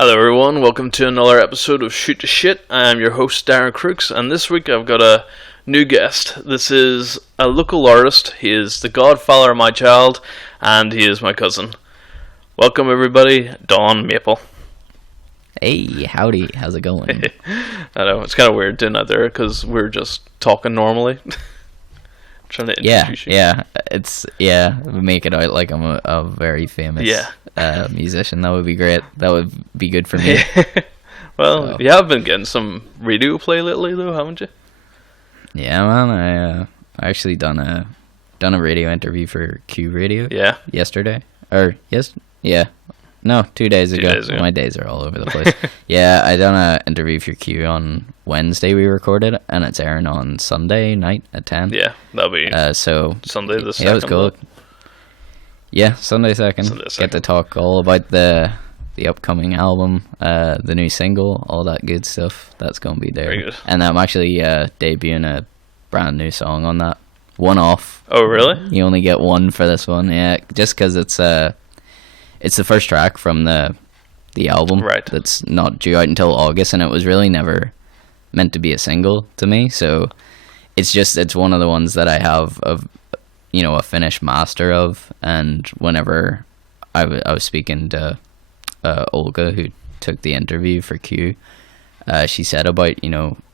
Hello everyone, welcome to another episode of Shoot the Shit. I am your host Darren Crooks, and this week I've got a new guest. This is a local artist. He is the godfather of my child, and he is my cousin. Welcome everybody, Don Maple. Hey, howdy, how's it going? I know, it's kind of weird doing that there, because we're just talking normally. Trying to introduce you. We make it out like I'm a very famous musician. That would be great. That would be good for me. Well, you have been getting some radio play lately, though, haven't you? Yeah, man. I actually done a radio interview for Q Radio. Yeah. Yesterday, no, 2 days ago. 2 days ago. My days are all over the place. Yeah, I done a interview for Q on Wednesday. We recorded it, and it's airing on Sunday night at 10. Yeah, that'll be so Sunday the 2nd. Yeah, it was cool. Yeah, Sunday 2nd. Get to talk all about the upcoming album, the new single, all that good stuff. That's going to be there. Very good. And I'm actually debuting a brand new song on that. One off. Oh, really? You only get one for this one, yeah. Just because it's the first track from the album. Right. That's not due out until August, and it was really never meant to be a single to me. So it's one of the ones that I have of, a finished master of. And whenever I was speaking to Olga, who took the interview for Q, she said about,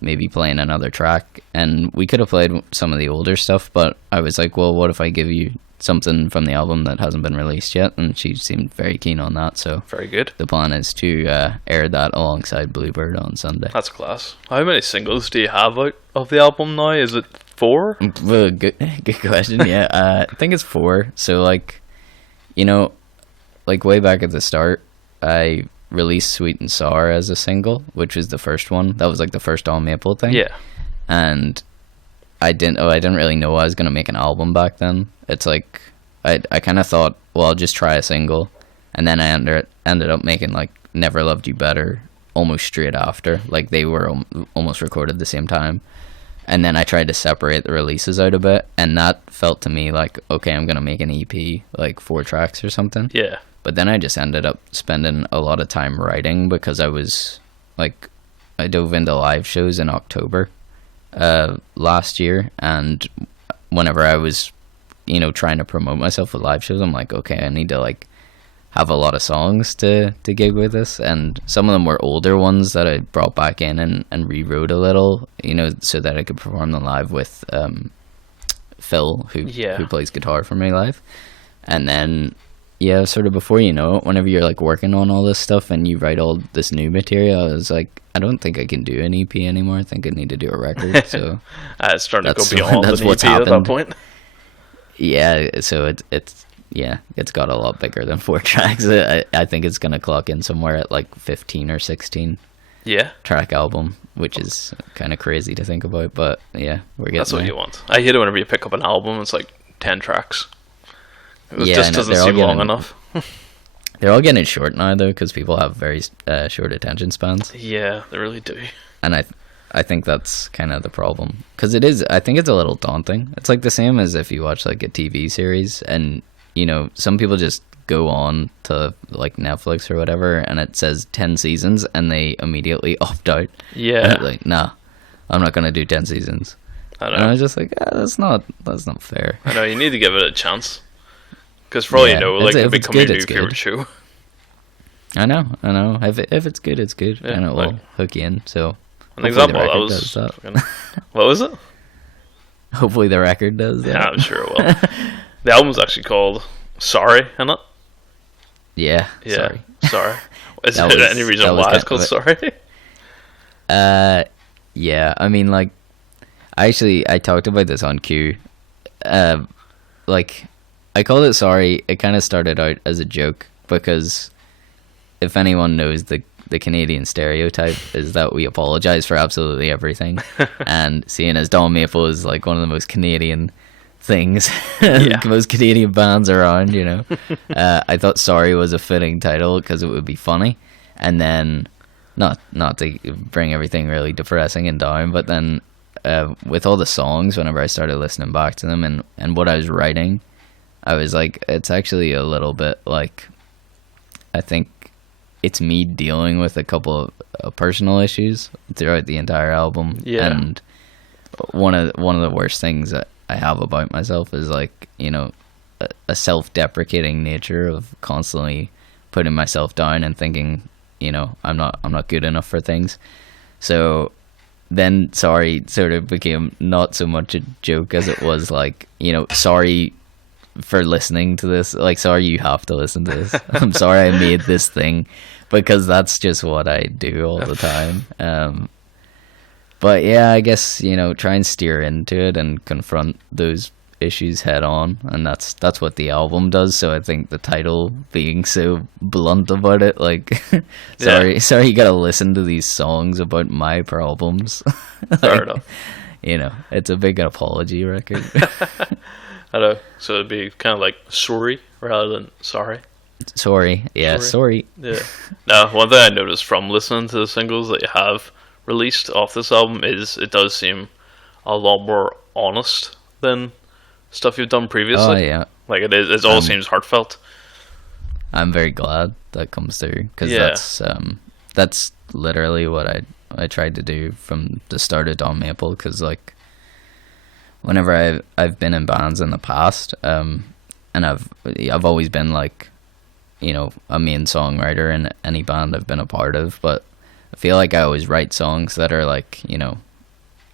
maybe playing another track, and we could have played some of the older stuff, but I was like, well, what if I give you something from the album that hasn't been released yet? And she seemed very keen on that, so very good. The plan is to air that alongside Bluebird on Sunday. That's class. How many singles do you have out of the album now? Is it 4? Well, good question. Yeah, I think it's 4. So way back at the start, I released Sweet and Sour as a single, which was the first one. That was like the first Don Maple thing. Yeah. And I didn't really know I was gonna make an album back then. It's like I kind of thought, well, I'll just try a single, and then I ended up making like Never Loved You Better almost straight after. Like they were almost recorded at the same time, and then I tried to separate the releases out a bit, and that felt to me like, okay, I'm gonna make an EP, like 4 tracks or something. Yeah. But then I just ended up spending a lot of time writing, because I was like, I dove into live shows in October last year, and whenever I was trying to promote myself with live shows, I'm like, okay, I need to like have a lot of songs to gig with this, and some of them were older ones that I brought back in and rewrote a little, so that I could perform them live with Phil, who plays guitar for me live. And then sort of before you know it, whenever you're like working on all this stuff and you write all this new material, I was like, I don't think I can do an EP anymore. I think I need to do a record. So it's starting to go beyond an EP at that point. Yeah, so it's got a lot bigger than 4 tracks. I think it's gonna clock in somewhere at like 15 or 16. Yeah. Track album, which is kind of crazy to think about, but yeah, we're getting That's what there. you want. I hate it whenever you pick up an album, it's like 10 tracks. It just doesn't seem long enough. They're all getting short now, though, because people have very short attention spans. Yeah, they really do. And I think that's kind of the problem, because I think it's a little daunting. It's like the same as if you watch like a TV series, and some people just go on to like Netflix or whatever, and it says 10 seasons, and they immediately opt out. Yeah. Like, nah, I'm not gonna do 10 seasons. I know. And I was just like, that's not fair. I know, you need to give it a chance. Because for all you know, like, it'll become your new favorite show. I know. If it's good, it's good, and it will hook you in. So, an example, that was what was it? Hopefully, the record does that. Yeah, I'm sure it will. The album's actually called "Sorry," isn't it? Yeah. Sorry. Is there any reason why it's called "Sorry"? Yeah. I mean, like, I talked about this on Q. Like, I called it "Sorry." It kind of started out as a joke, because if anyone knows the Canadian stereotype is that we apologize for absolutely everything. And seeing as Don Maple is like one of the most Canadian things, most Canadian bands around, I thought "Sorry" was a fitting title because it would be funny, and then not to bring everything really depressing and down, but then with all the songs, whenever I started listening back to them and what I was writing, I was like, it's actually a little bit like, I think it's me dealing with a couple of personal issues throughout the entire album. Yeah. And one of the worst things that I have about myself is like, you know, a self-deprecating nature of constantly putting myself down and thinking, you know, I'm not good enough for things. So then sorry sort of became not so much a joke as it was like, you know, sorry for listening to this, like, sorry you have to listen to this. I'm sorry I made this thing, because that's just what I do all the time. But yeah, I guess, you know, try and steer into it and confront those issues head on, and that's what the album does. So I think the title being so blunt about it, like, sorry you gotta listen to these songs about my problems. Like, Fair enough. You know, it's a big apology record. I know. So it'd be kind of like sorry rather than sorry. Sorry. Yeah, sorry. Yeah. Now, one thing I noticed from listening to the singles that you have released off this album is it does seem a lot more honest than stuff you've done previously. Oh yeah. Like it all seems heartfelt. I'm very glad that comes through, because that's literally what I tried to do from the start of Don Maple. Because like, whenever I've been in bands in the past, and I've always been like, you know, a main songwriter in any band I've been a part of, but I feel like I always write songs that are like, you know,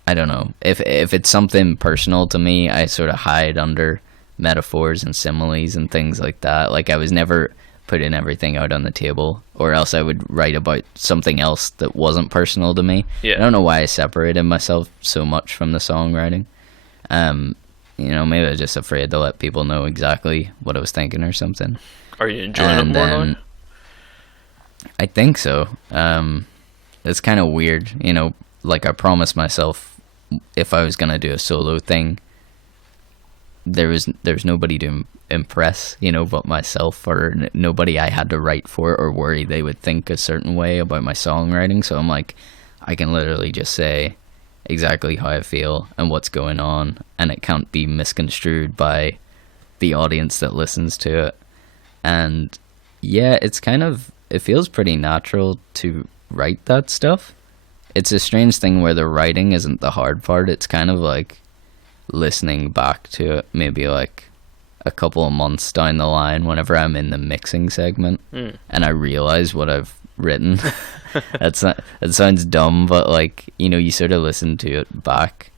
I don't know, if it's something personal to me, I sort of hide under metaphors and similes and things like that. Like, I was never putting everything out on the table, or else I would write about something else that wasn't personal to me. Yeah. I don't know why I separated myself so much from the songwriting. You know, maybe I was just afraid to let people know exactly what I was thinking or something. Are you enjoying it more now? I think so. It's kind of weird, you know, like, I promised myself if I was going to do a solo thing, there's nobody to impress, you know, but myself, or nobody I had to write for or worry they would think a certain way about my songwriting. So I'm like, I can literally just say exactly how I feel and what's going on, and it can't be misconstrued by the audience that listens to it. And yeah, it feels pretty natural to write that stuff. It's a strange thing where the writing isn't the hard part. It's kind of like listening back to it maybe like a couple of months down the line whenever I'm in the mixing segment and I realize what I've written. It sounds dumb, but like, you know, you sort of listen to it back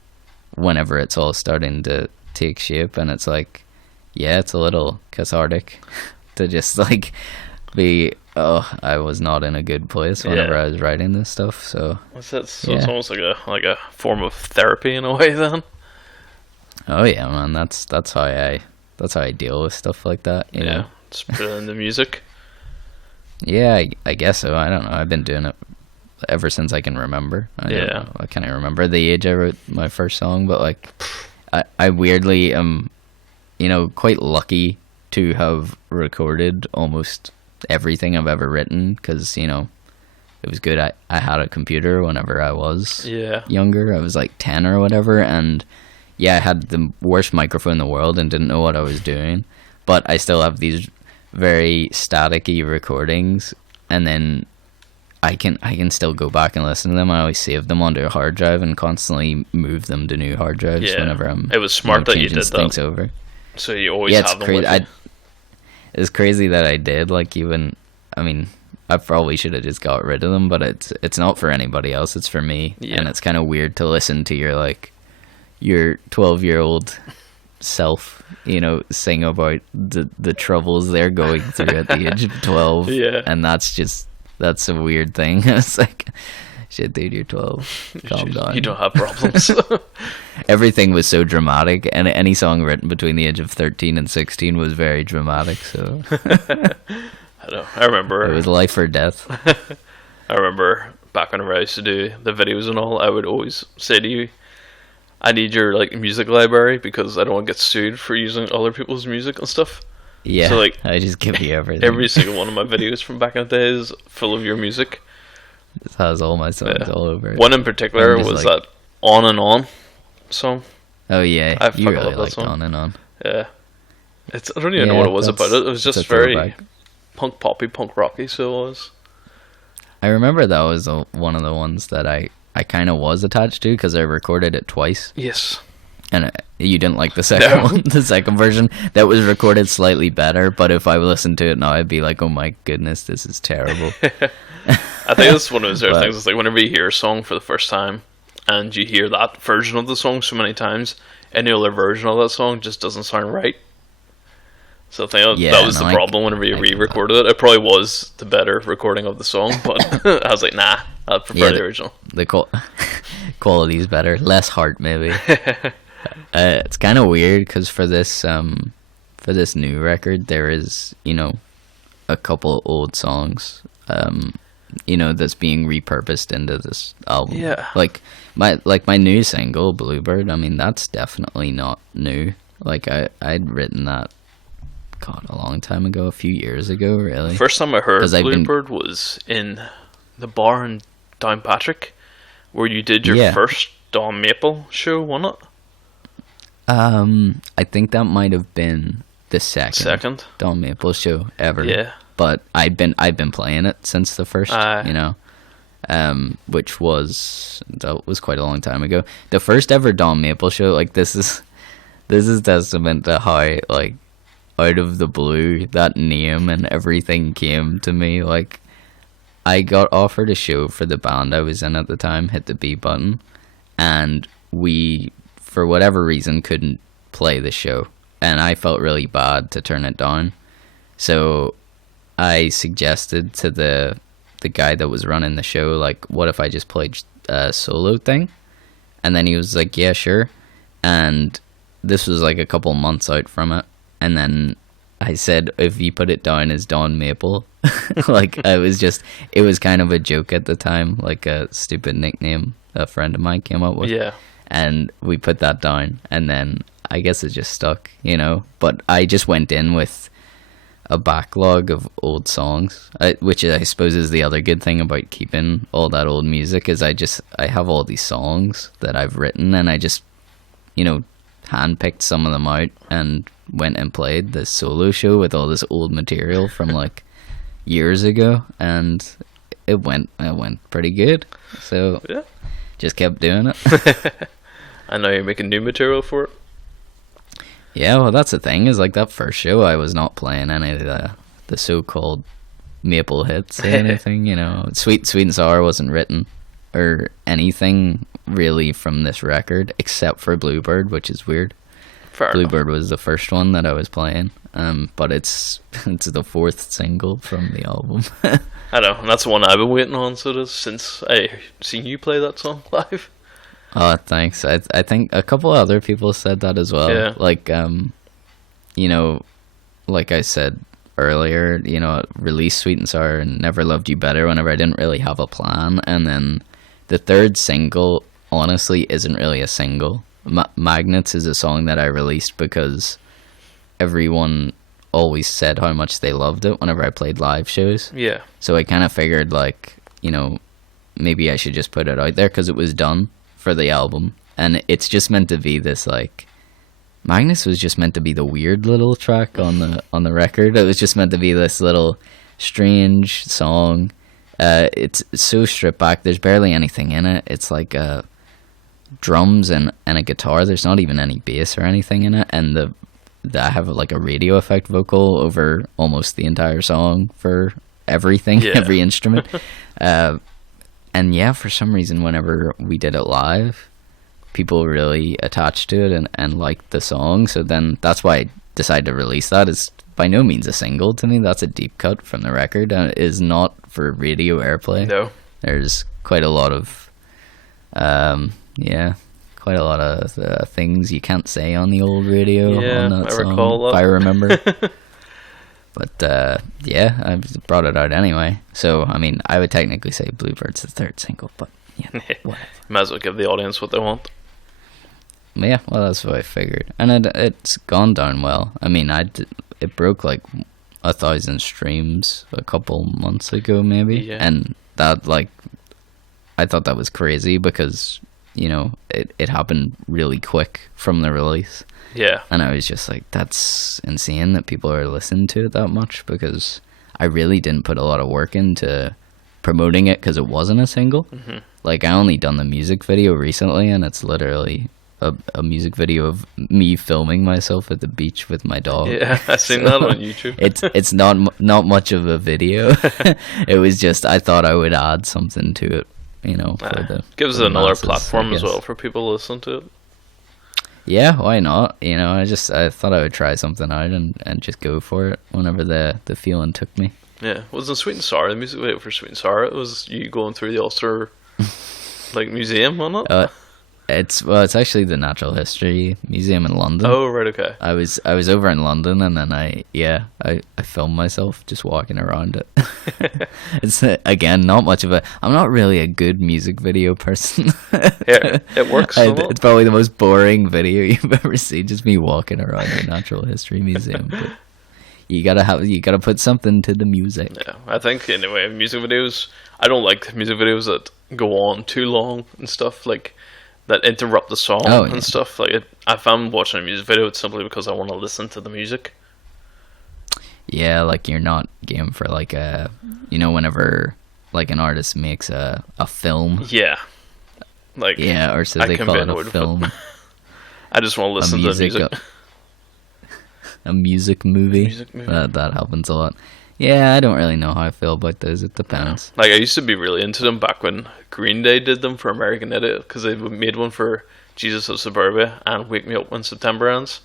whenever it's all starting to take shape, and it's like, yeah, it's a little cathartic to just like be, I was not in a good place whenever I was writing this stuff. So it's almost like a form of therapy in a way then. Oh yeah, man, that's how I deal with stuff like that, you know? Just put it in the music. Yeah, I guess so. I don't know, I've been doing it ever since I can remember. I can't even remember the age I wrote my first song, but like, I weirdly am, you know, quite lucky to have recorded almost everything I've ever written, because, you know, it was good. I had a computer whenever I was younger. I was like 10 or whatever, and yeah, I had the worst microphone in the world and didn't know what I was doing, but I still have these very staticky recordings, and then I can still go back and listen to them. I always save them onto a hard drive and constantly move them to new hard drives whenever I'm. It was smart that you did things that. Over. So you always have them with you. It's crazy that I did. Like, even, I mean, I probably should have just got rid of them, but it's not for anybody else. It's for me, and it's kind of weird to listen to your 12-year-old self, you know, sing about the troubles they're going through at the age of 12. And that's a weird thing. It's like, shit, dude, you're 12. Calm down. You don't have problems. Everything was so dramatic, and any song written between the age of 13 and 16 was very dramatic, so I know. I remember it was life or death. I remember back whenever I used to do the videos and all, I would always say to you, I need your like music library because I don't want to get sued for using other people's music and stuff. Yeah, so like, I just give you everything. Every single one of my videos from back in the day is full of your music. It has all my songs all over it. One in particular was like, that On and On song. Oh yeah, you really liked On and On. Yeah, I don't even know what it was about it. It was just very punk poppy, punk rocky, so it was. I remember that was one of the ones that I kind of was attached to because I recorded it twice. Yes. And you didn't like the second one, the second version that was recorded slightly better. But if I listened to it now, I'd be like, "Oh my goodness, this is terrible." I think that's one of those things. It's like whenever you hear a song for the first time, and you hear that version of the song so many times, any other version of that song just doesn't sound right. So I think that was the problem whenever you re-recorded it. It probably was the better recording of the song, but I was like, nah, I prefer the original. The quality's better, less heart maybe. It's kind of weird because for this new record, there is, you know, a couple old songs, you know, that's being repurposed into this album. Yeah. Like my new single, Bluebird, I mean, that's definitely not new. Like I'd written that, God, a long time ago, a few years ago, really. The first time I heard Bluebird was in the bar in Downpatrick, where you did your first Don Maple show, wasn't it? I think that might have been the second Don Maple show ever. Yeah. But I've been playing it since the first, you know, which was quite a long time ago. The first ever Don Maple show, like this is testament to how like out of the blue that name and everything came to me. Like I got offered a show for the band I was in at the time, Hit the B Button, and we, for whatever reason, couldn't play the show, and I felt really bad to turn it down. So I suggested to the guy that was running the show, like, what if I just played a solo thing? And then he was like, yeah, sure. And this was like a couple months out from it. And then I said, if you put it down as Don Maple, like, it was kind of a joke at the time, like a stupid nickname a friend of mine came up with. Yeah. And we put that down, and then I guess it just stuck, you know. But I just went in with a backlog of old songs, which I suppose is the other good thing about keeping all that old music, is I have all these songs that I've written, and I just, you know, handpicked some of them out and went and played this solo show with all this old material from like years ago, and it went pretty good. So yeah, just kept doing it. I know you're making new material for it. Yeah, well, that's the thing, is like that first show I was not playing any of the so-called maple hits or anything, you know. Sweet and Sour wasn't written or anything really from this record except for Bluebird, which is weird. Bluebird was the first one that I was playing, but it's the fourth single from the album. I know, and that's the one I've been waiting on, so it is, since I seen you play that song live. Oh, thanks. I think a couple other people said that as well. Yeah. Like, you know, like I said earlier, you know, released Sweet and Sour and Never Loved You Better whenever I didn't really have a plan. And then the third single, honestly, isn't really a single. Magnets is a song that I released because everyone always said how much they loved it whenever I played live shows. Yeah. So I kind of figured, like, you know, maybe I should just put it out there because it was done for the album, and it's just meant to be this, like, Magnus was just meant to be the weird little track on the record. It was just meant to be this little strange song. It's so stripped back. There's barely anything in it. It's like drums and a guitar. There's not even any bass or anything in it, and I have like a radio effect vocal over almost the entire song for everything, every instrument. And yeah, for some reason, whenever we did it live, people really attached to it and liked the song. So then that's why I decided to release that. It's by no means a single to me. That's a deep cut from the record, and it is not for radio airplay. No. There's quite a lot of, things you can't say on the old radio on that song, recall that. if I remember. But, yeah, I brought it out anyway. So, I mean, I would technically say Bluebird's the third single, but, yeah, whatever. Might as well give the audience what they want. Yeah, well, that's what I figured. And it's gone down well. I mean, it broke, like, 1,000 streams a couple months ago, maybe. Yeah. And that, like, I thought that was crazy because, you know, it happened really quick from the release. Yeah. And I was just like, that's insane that people are listening to it that much, because I really didn't put a lot of work into promoting it because it wasn't a single. Mhm. Like, I only done the music video recently, and it's literally a music video of me filming myself at the beach with my dog. Yeah, I seen that on YouTube. It's not much of a video. It was just, I thought I would add something to it, you know, for the Gives for it the another masses, I platform as guess. well for people to listen to it. Yeah, why not? You know, I thought I would try something out and just go for it whenever the feeling took me. Yeah, wasn't Sweet and Sour the music video for Sweet and Sour? It was you going through the Ulster like museum, wasn't it? It's actually the Natural History Museum in London. Oh, right, okay. I was over in London, and then I filmed myself just walking around it. It's again not much of a. I'm not really a good music video person. Yeah, it works. It's probably the most boring video you've ever seen. Just me walking around the Natural History Museum. But you gotta put something to the music. Yeah, I think anyway, music videos. I don't like music videos that go on too long and stuff like that interrupt the song Oh, yeah. and stuff. Like, if I'm watching a music video, it's simply because I want to listen to the music. Yeah, like you're not game for like a, you know, whenever like an artist makes a film. Yeah, like Yeah, or so I they can call be it annoyed a with it. film. I just want to listen to the music. A music movie. Music movie. That happens a lot. Yeah, I don't really know how I feel about those. It depends. Like, I used to be really into them back when Green Day did them for American Idiot, because they made one for Jesus of Suburbia and Wake Me Up When September Ends.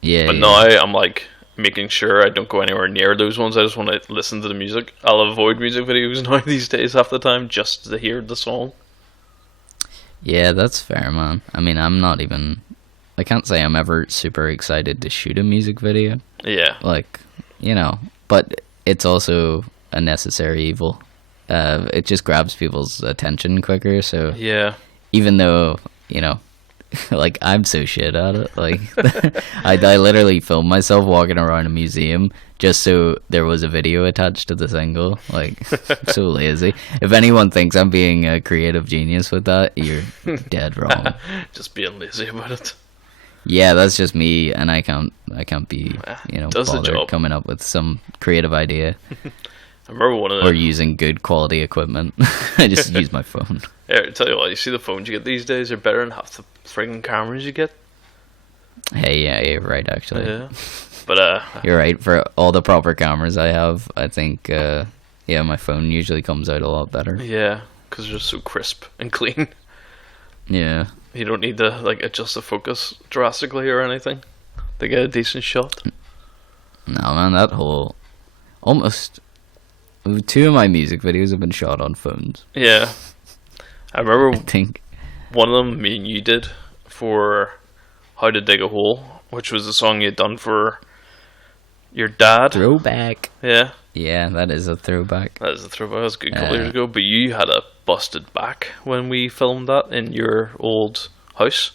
Yeah. But yeah. now I'm like making sure I don't go anywhere near those ones. I just want to listen to the music. I'll avoid music videos now these days half the time just to hear the song. Yeah, that's fair, man. I mean, I can't say I'm ever super excited to shoot a music video. Yeah. Like, you know, but it's also a necessary evil. It just grabs people's attention quicker, so Yeah. even though, you know, like, I'm so shit at it, like, I literally filmed myself walking around a museum just so there was a video attached to the single. Like, I'm so lazy. If anyone thinks I'm being a creative genius with that, you're dead wrong. Just being lazy about it. Yeah, that's just me, and I can't be, you know, Does the bothered job. coming up with some creative idea I remember one of or the... using good quality equipment. I just use my phone. Yeah, I tell you what, you see the phones you get these days, they're better than half the friggin' cameras you get. Hey, yeah, you're right, actually. Yeah. But, You're right. For all the proper cameras I have, I think, yeah, my phone usually comes out a lot better. yeah, because they're so crisp and clean. Yeah. You don't need to, like, adjust the focus drastically or anything to get a decent shot. No, man, that whole... Almost... 2 of my music videos have been shot on phones. Yeah. I I remember think... one of them me and you did for How to Dig a Hole, which was a song you had done for your dad. Throwback. Yeah, Yeah, that is a throwback. that was a throwback. That was a good couple years ago. But you had a busted back when we filmed that in your old house.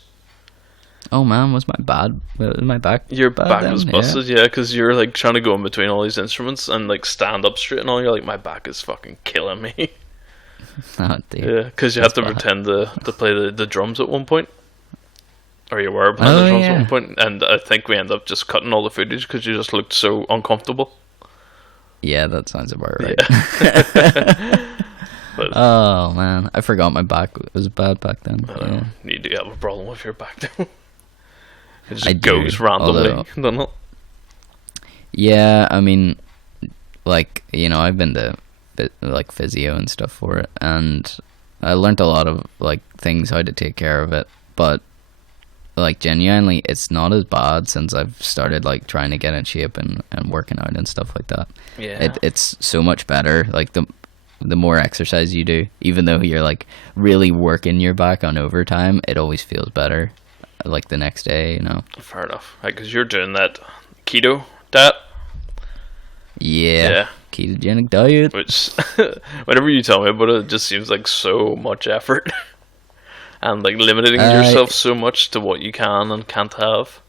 Oh, man, was my back... Your bad back then? was Yeah. busted, yeah, because you're like trying to go in between all these instruments and like stand up straight and all. You're like, my back is fucking killing me. Oh, dear. Yeah, because you have to That's bad. pretend to play the drums at one point. Or you were playing Oh, the drums at yeah. one point, and I think we ended up just cutting all the footage because you just looked so uncomfortable. Yeah, that sounds about right. But Oh, man. I forgot my back was bad back then. Yeah. you do have a problem with your back, though. It just I do, goes randomly, although- doesn't it? Yeah, I mean, like, you know, I've been to like physio and stuff for it, and I learned a lot of like things how to take care of it. But like, genuinely, it's not as bad since I've started like trying to get in shape and working out and stuff like that. Yeah. It's so much better. Like, the more exercise you do, even though you're like really working your back on overtime, it always feels better like the next day, you know. Fair enough. Because you're doing that keto diet, Yeah. Ketogenic diet. which whenever you tell me about it, it just seems like so much effort. And like limiting yourself so much to what you can and can't have.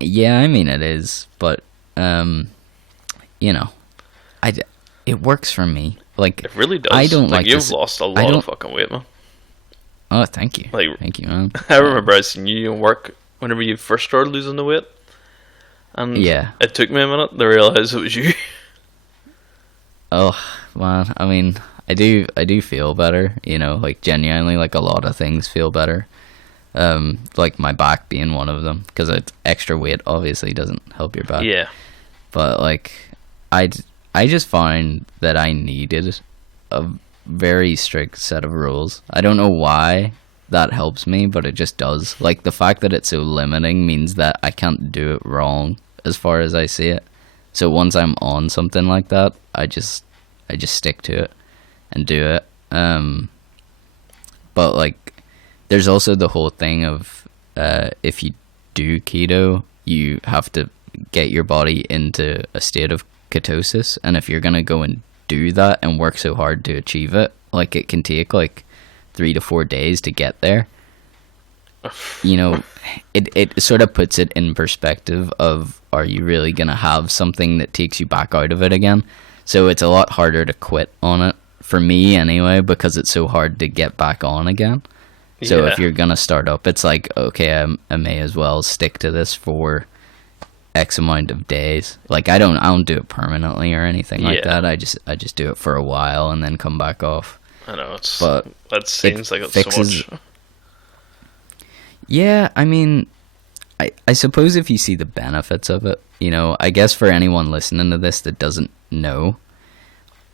Yeah, I mean it is, but you know, it works for me. Like, It really does. I don't like you've this- lost a I lot of don't- fucking weight, man. oh, thank you, Like- thank you, man. I remember I seen you in work whenever you first started losing the weight. And Yeah. it took me a minute to realise it was you. Oh, man, I mean, I do feel better, like genuinely, like a lot of things feel better. Like my back being one of them, because it's extra weight obviously doesn't help your back. Yeah. But like, I just find that I needed a very strict set of rules. I don't know why that helps me, but it just does. Like, the fact that it's so limiting means that I can't do it wrong as far as I see it. So once I'm on something like that, I just stick to it and do it. But like, there's also the whole thing of if you do keto, you have to get your body into a state of ketosis, and if you're gonna go and do that and work so hard to achieve it, like, it can take like 3 to 4 days to get there. It sort of puts it in perspective of, are you really gonna have something that takes you back out of it again? So it's a lot harder to quit on it, for me anyway, because it's so hard to get back on again. So if you're gonna start up, it's like, okay, I may as well stick to this for X amount of days. Like, I don't do it permanently or anything like that. I just do it for a while and then come back off. I know, but that seems like it's fixes, so much. Yeah, I mean, I suppose if you see the benefits of it, I guess for anyone listening to this that doesn't know,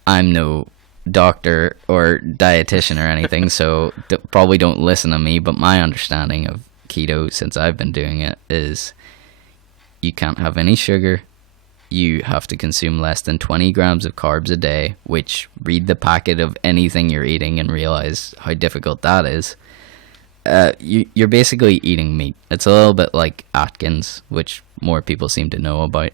I'm no doctor or dietitian or anything, so probably don't listen to me, but my understanding of keto since I've been doing it is you can't have any sugar, you have to consume less than 20 grams of carbs a day, which, read the packet of anything you're eating and realize how difficult that is. You're basically eating meat. It's a little bit like Atkins, which more people seem to know about.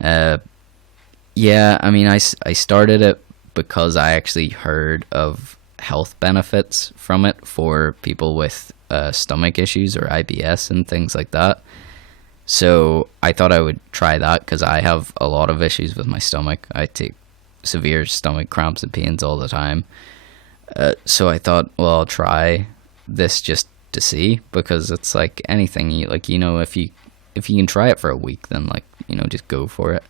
Yeah, I mean, I started it because I actually heard of health benefits from it for people with stomach issues or IBS and things like that. So I thought I would try that because I have a lot of issues with my stomach. I take severe stomach cramps and pains all the time. So I thought, well, I'll try this just to see, because it's like anything, if you can try it for a week, then just go for it.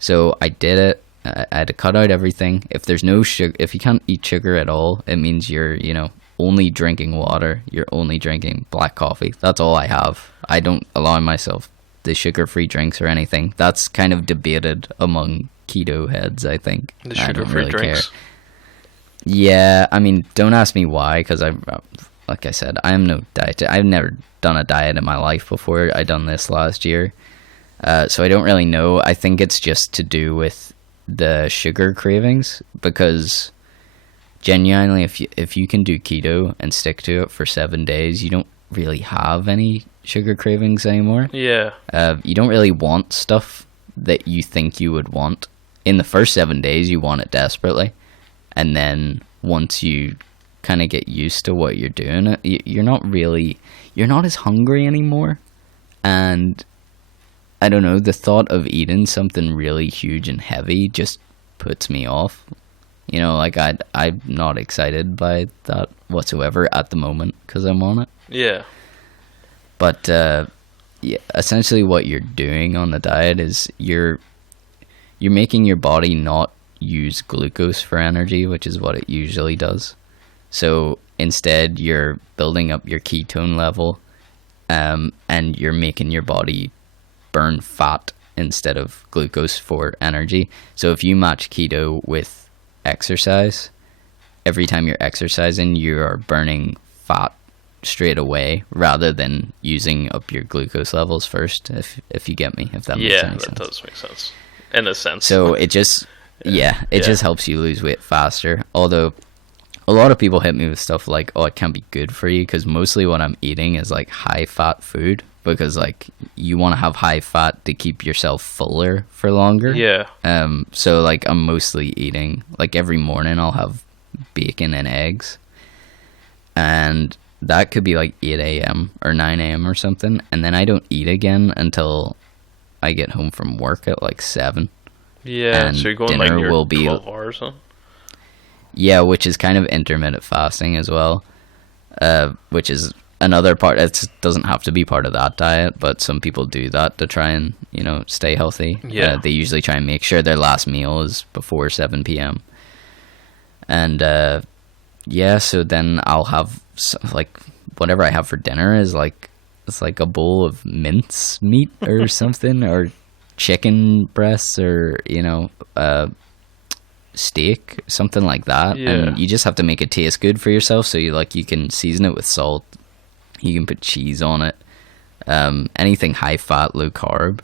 So I did it. I had to cut out everything. If there's no sugar, if you can't eat sugar at all, it means you're only drinking water, you're only drinking black coffee. That's all I have. I don't allow myself the sugar-free drinks or anything. That's kind of debated among keto heads, I think. The sugar-free drinks? Care. Yeah, I mean, don't ask me why, because like I said, I am no diet. I've never done a diet in my life before. I done this last year. So I don't really know. I think it's just to do with the sugar cravings, because genuinely, if you can do keto and stick to it for 7 days, you don't really have any sugar cravings anymore. Yeah. You don't really want stuff that you think you would want. In the first 7 days, you want it desperately, and then once you kind of get used to what you're doing, you're not as hungry anymore. And I don't know, the thought of eating something really huge and heavy just puts me off. I'm not excited by that whatsoever at the moment because I'm on it. Yeah. But yeah, essentially what you're doing on the diet is you're making your body not use glucose for energy, which is what it usually does. So instead, you're building up your ketone level, and you're making your body burn fat instead of glucose for energy. So if you match keto with exercise, every time you're exercising, you are burning fat straight away rather than using up your glucose levels first, if you get me, if that makes any sense. Yeah, that does make sense. In a sense. So it just, it just helps you lose weight faster. Although a lot of people hit me with stuff like, oh, it can't be good for you, because mostly what I'm eating is like high fat food, because like you want to have high fat to keep yourself fuller for longer. Yeah. So like I'm mostly eating, like every morning I'll have bacon and eggs, and that could be like 8 a.m. or 9 a.m. or something, and then I don't eat again until I get home from work at like 7. Yeah, and so you're going dinner like your will be 12 hours, huh? Yeah, which is kind of intermittent fasting as well, which is another part. It doesn't have to be part of that diet, but some people do that to try and, stay healthy. Yeah. They usually try and make sure their last meal is before 7 p.m. And yeah, so then I'll have like whatever I have for dinner is like it's like a bowl of mince meat or something, or chicken breasts, or steak, something like that. Yeah. And you just have to make it taste good for yourself. So you can season it with salt. You can put cheese on it. Anything high fat, low carb,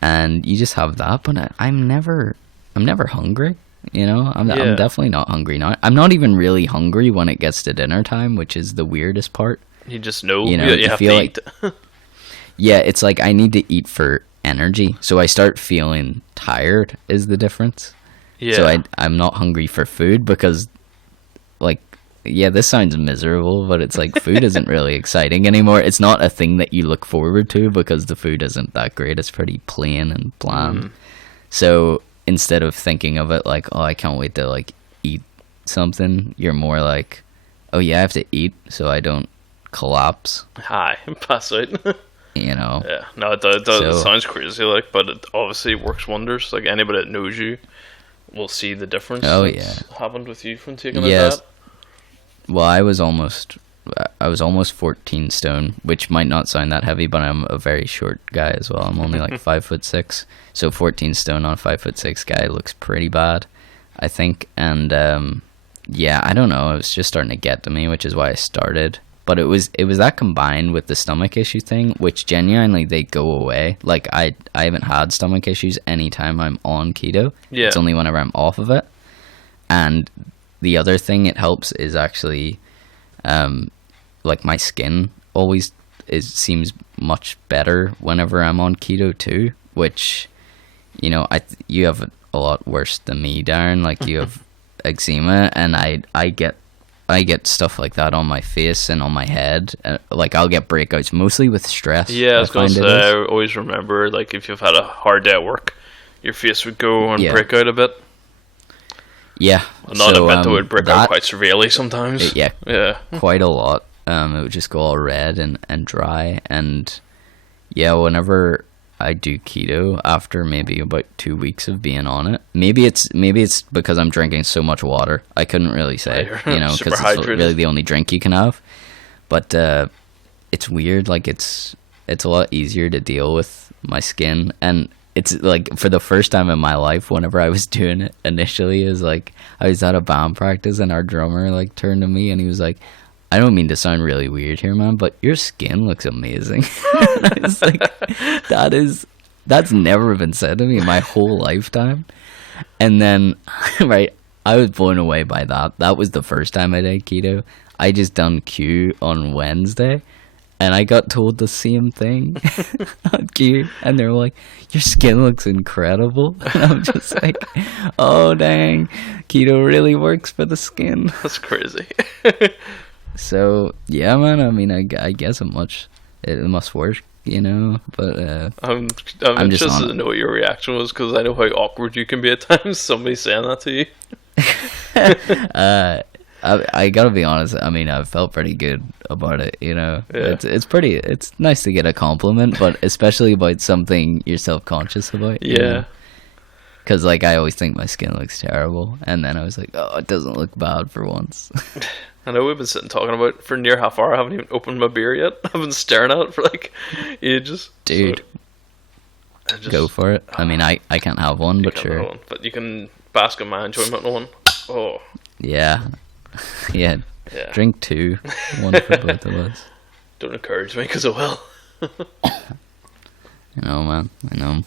and you just have that. But I'm never hungry. I'm definitely not hungry now. I'm not even really hungry when it gets to dinner time, which is the weirdest part. You just know, you have feel to eat. Yeah, it's like I need to eat for energy, so I start feeling tired is the difference. Yeah. So I'm not hungry for food because, like, yeah, this sounds miserable, but it's like food isn't really exciting anymore. It's not a thing that you look forward to because the food isn't that great. It's pretty plain and bland. So instead of thinking of it like, oh, I can't wait to like eat something, you're more like, oh yeah, I have to eat so I don't collapse. Hi, pass out. Yeah, no, it does. It sounds crazy, like, but it obviously works wonders. Like, anybody that knows you will see the difference. Oh yeah, happened with you from taking that. Well, I was almost 14 stone, which might not sound that heavy, but I'm a very short guy as well. I'm only like 5'6", so 14 stone on a 5'6" guy looks pretty bad, I think. And yeah, I don't know. It was just starting to get to me, which is why I started. But it was that combined with the stomach issue thing, which genuinely they go away. Like I haven't had stomach issues anytime I'm on keto. Yeah. It's only whenever I'm off of it. And the other thing it helps is actually, like my skin always seems much better whenever I'm on keto too. Which, you have it a lot worse than me, Darren. Like you have eczema, and I get stuff like that on my face and on my head. Like I'll get breakouts mostly with stress. Yeah, I was gonna say, I always remember, like, if you've had a hard day at work, your face would go and break out a bit. Yeah. Not a bit, it would break out quite severely sometimes. Yeah. Quite a lot. It would just go all red and dry. And yeah, whenever I do keto, after maybe about 2 weeks of being on it, maybe it's because I'm drinking so much water. I couldn't really say, because it's really the only drink you can have. But it's weird. Like it's a lot easier to deal with my skin. And it's like, for the first time in my life, whenever I was doing it initially, it was like I was at a band practice and our drummer like turned to me and he was like, I don't mean to sound really weird here, man, but your skin looks amazing. I was like, that's never been said to me in my whole lifetime. And then, right, I was blown away by that. That was the first time I did keto. I just done Q on Wednesday, and I got told the same thing on Q, and they were like, your skin looks incredible. And I'm just like, oh dang, keto really works for the skin. That's crazy. So yeah, man, I mean, I guess it must work, but I'm interested to know what your reaction was, because I know how awkward you can be at times, somebody saying that to you. I gotta be honest, I mean, I felt pretty good about it, Yeah. It's nice to get a compliment, but especially about something you're self-conscious about. Yeah. Because, like, I always think my skin looks terrible, and then I was like, oh, it doesn't look bad for once. I know we've been sitting talking about it for near half hour. I haven't even opened my beer yet. I've been staring at it for like ages. Dude, so go for it. I mean, I can't have one, but sure. One, but you can bask in my enjoyment on one. Oh. Yeah. Yeah. Drink 2. One for both of us. Don't encourage me, because I will. I know, man. I know.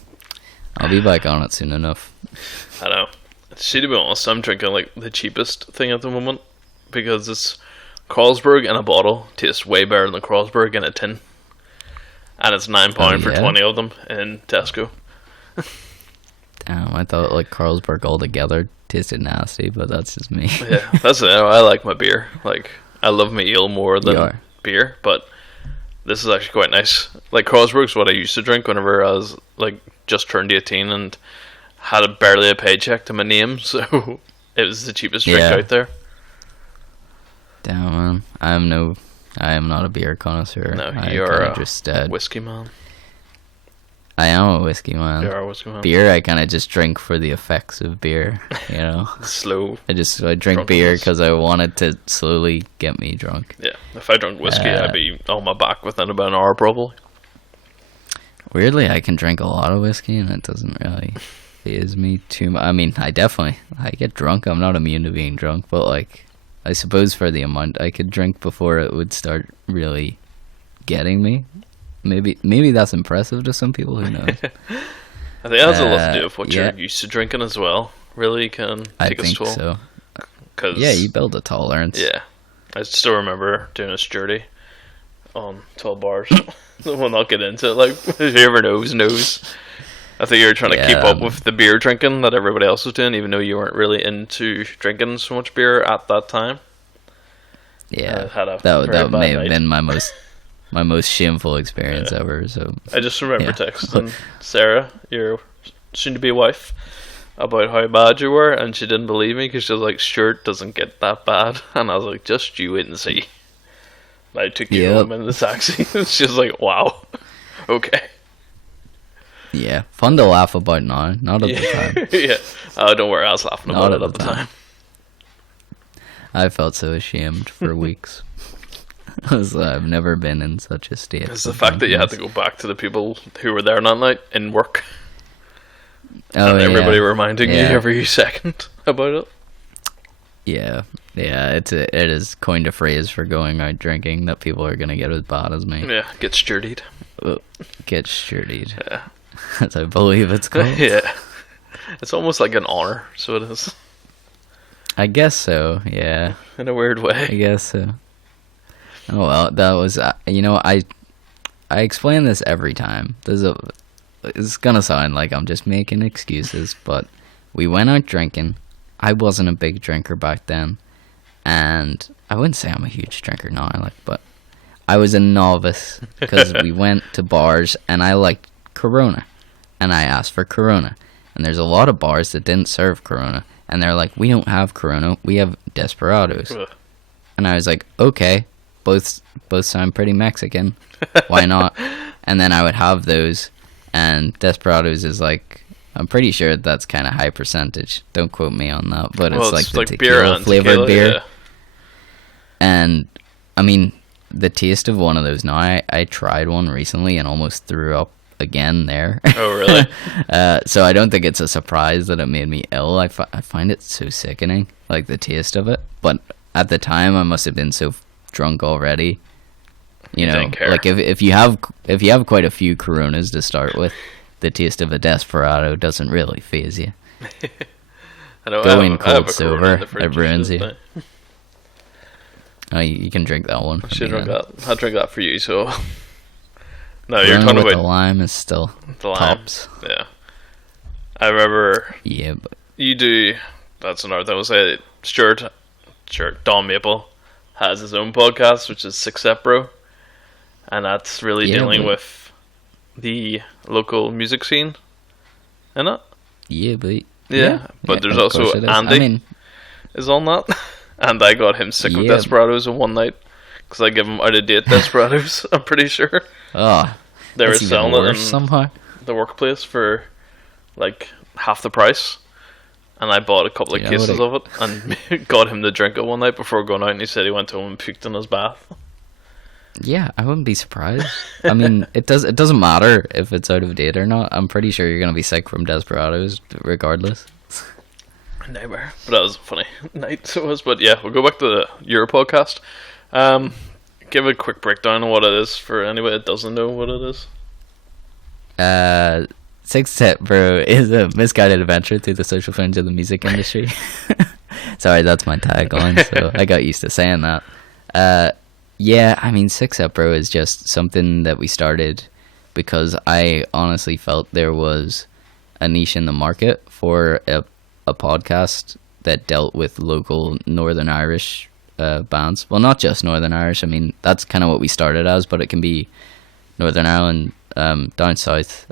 I'll be back on it soon enough. I know. See, to be honest, I'm drinking like the cheapest thing at the moment, because it's Carlsberg in a bottle. Tastes way better than Carlsberg in a tin. And it's £9 for 20 of them in Tesco. Damn, I thought like Carlsberg altogether tasted nasty, but that's just me. Yeah, that's it. I like my beer. Like, I love my ale more than beer, but this is actually quite nice. Like, Carlsberg's what I used to drink whenever I was like just turned 18 and had barely a paycheck to my name, so it was the cheapest drink out there. Damn, man. I am not a beer connoisseur. No, you're just whiskey man. I am a whiskey man. You are a whiskey man. Beer, I kind of just drink for the effects of beer, you know. Slow. I drink beer because I want it to slowly get me drunk. Yeah, if I drank whiskey, I'd be on my back within about an hour probably. Weirdly, I can drink a lot of whiskey and it doesn't really faze me too much. I mean, I get drunk. I'm not immune to being drunk, but like, I suppose for the amount I could drink before it would start really getting me. Maybe that's impressive to some people. Who knows? I think that's a lot to do with what you're used to drinking as well. Really can take its toll. So. 'Cause, yeah, you build a tolerance. Yeah, I still remember doing a sturdy on 12 bars. We'll not get into it. Like, whoever knows. I think you were trying to keep up with the beer drinking that everybody else was doing, even though you weren't really into drinking so much beer at that time. Yeah, that may have been my most shameful experience ever. So I just remember texting Sarah, your soon-to-be wife, about how bad you were, and she didn't believe me because she was like, "Sure, it doesn't get that bad," and I was like, "Just you wait and see." I took you home in the taxi. She was like, "Wow, okay." Yeah, fun to laugh about now, not at the time. Yeah, don't worry, I was laughing about it at the time. I felt so ashamed for weeks. I've never been in such a state. It's the fact that you had to go back to the people who were there that night in work. Oh, and everybody reminding you every second about it. Yeah, it is coined a phrase for going out drinking that people are gonna get as bad as me. Yeah, get sturdied. Get sturdied. Yeah, as I believe it's called. Yeah, it's almost like an honor, so it is. I guess so. Yeah. In a weird way. I guess so. Oh well, that was I explain this every time. It's gonna sound like I'm just making excuses, but we went out drinking. I wasn't a big drinker back then, and I wouldn't say I'm a huge drinker now. But I was a novice because we went to bars and I liked Corona, and I asked for Corona, and there's a lot of bars that didn't serve Corona, and they're like, "We don't have Corona, we have Desperados," and I was like, "Okay." Both sound pretty Mexican. Why not? And then I would have those, and Desperados is like, I'm pretty sure that's kind of high percentage. Don't quote me on that, but it's like the tequila flavored beer. Yeah. And I mean, the taste of one of those now, I tried one recently and almost threw up again there. Oh, really? So I don't think it's a surprise that it made me ill. I find it so sickening, like the taste of it. But at the time, I must have been so drunk already, you know, like if you have quite a few Coronas to start with, the taste of a Desperado doesn't really faze you. Going cold sober, it ruins you. Oh, you can drink that one. I'll drink that for you. So no, you're talking about the lime is still the lime. Tops. Yeah, I remember. Yeah, but you do. That's another thing. I was say Stuart, Don Maple has his own podcast, which is Six Step Bro, and that's really dealing with the local music scene, isn't it? Yeah, but there's also Andy is on that, and I got him sick of Desperados in one night because I gave him out of date Desperados. I'm pretty sure. Oh, they were selling it in somehow the workplace for like half the price. And I bought a couple of cases of it and got him to drink it one night before going out, and he said he went home and puked in his bath. Yeah, I wouldn't be surprised. I mean, it doesn't matter if it's out of date or not. I'm pretty sure you're going to be sick from Desperados regardless. Nightmare. But that was a funny night, so it was. But yeah, we'll go back to your podcast. Give a quick breakdown of what it is for anybody that doesn't know what it is. Six Step Bro is a misguided adventure through the social fringe of the music industry. Sorry, that's my tagline, so I got used to saying that. Yeah, I mean, Six Step Bro is just something that we started because I honestly felt there was a niche in the market for a podcast that dealt with local Northern Irish bands. Well, not just Northern Irish. I mean, that's kind of what we started as, but it can be Northern Ireland, down south.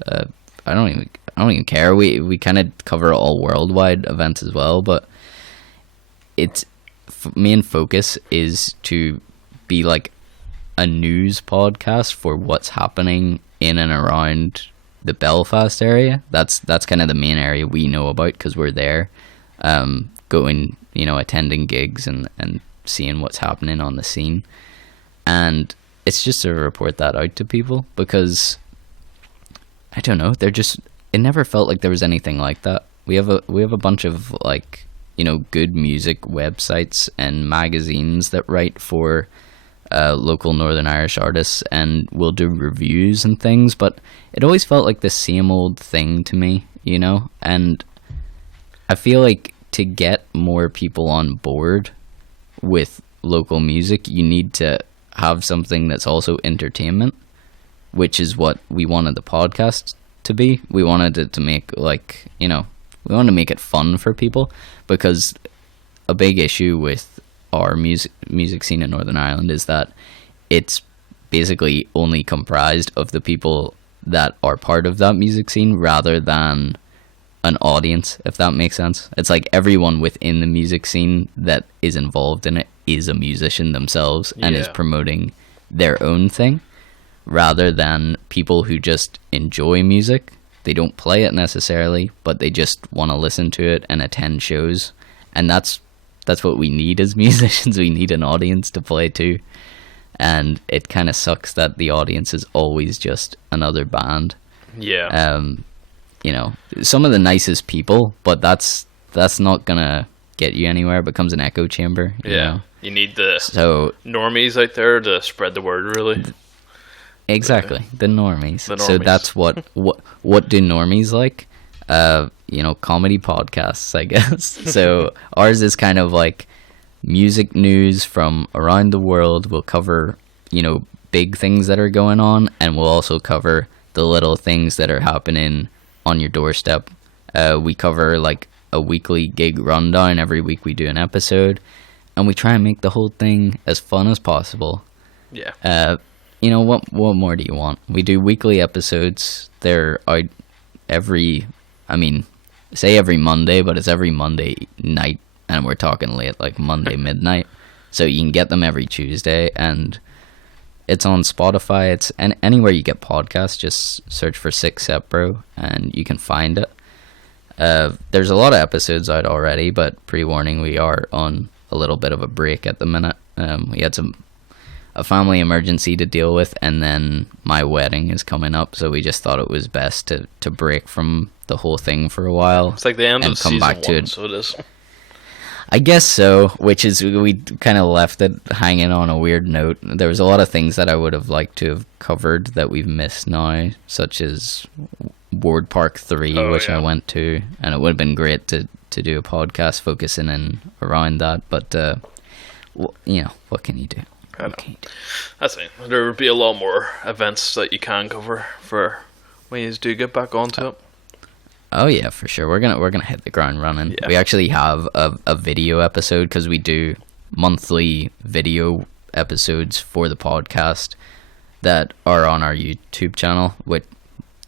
I don't even care. We kind of cover all worldwide events as well, but its main focus is to be like a news podcast for what's happening in and around the Belfast area. That's kind of the main area we know about because we're there, going, attending gigs and seeing what's happening on the scene. And it's just to report that out to people because I don't know, it never felt like there was anything like that. We have a bunch of like, good music websites and magazines that write for local Northern Irish artists and will do reviews and things, but it always felt like the same old thing to me, and I feel like to get more people on board with local music, you need to have something that's also entertainment, which is what we wanted the podcast to be. We wanted it to make we wanted to make it fun for people, because a big issue with our music scene in Northern Ireland is that it's basically only comprised of the people that are part of that music scene rather than an audience, if that makes sense. It's like everyone within the music scene that is involved in it is a musician themselves and is promoting their own thing, rather than people who just enjoy music. They don't play it necessarily, but they just want to listen to it and attend shows. And that's what we need as musicians. We need an audience to play to. And it kind of sucks that the audience is always just another band. Yeah. Some of the nicest people, but that's not gonna get you anywhere. It becomes an echo chamber. You need the normies out there to spread the word, really. Exactly, the normies. So that's what do normies like? Comedy podcasts, I guess. So ours is kind of like music news from around the world. We'll cover, big things that are going on, and we'll also cover the little things that are happening on your doorstep. We cover like a weekly gig rundown. Every week we do an episode, and we try and make the whole thing as fun as possible. Yeah. What more do you want? We do weekly episodes. They're out every Monday, but it's every Monday night, and we're talking late, like Monday midnight. So you can get them every Tuesday, and it's on Spotify. It's anywhere you get podcasts. Just search for Six Set Bro, and you can find it. There's a lot of episodes out already, but pre-warning, we are on a little bit of a break at the minute. We had a family emergency to deal with, and then my wedding is coming up, so we just thought it was best to break from the whole thing for a while. It's like the end of come season back to one, it. so it is. I guess so, which is, we kind of left it hanging on a weird note. There was a lot of things that I would have liked to have covered that we've missed now, such as Ward Park 3, which I went to, and it would have been great to do a podcast focusing in around that, but what can you do? I know. That's it. There would be a lot more events that you can cover for when you do get back onto it. Oh yeah, for sure. We're gonna hit the ground running. Yeah. We actually have a video episode, because we do monthly video episodes for the podcast that are on our YouTube channel. Which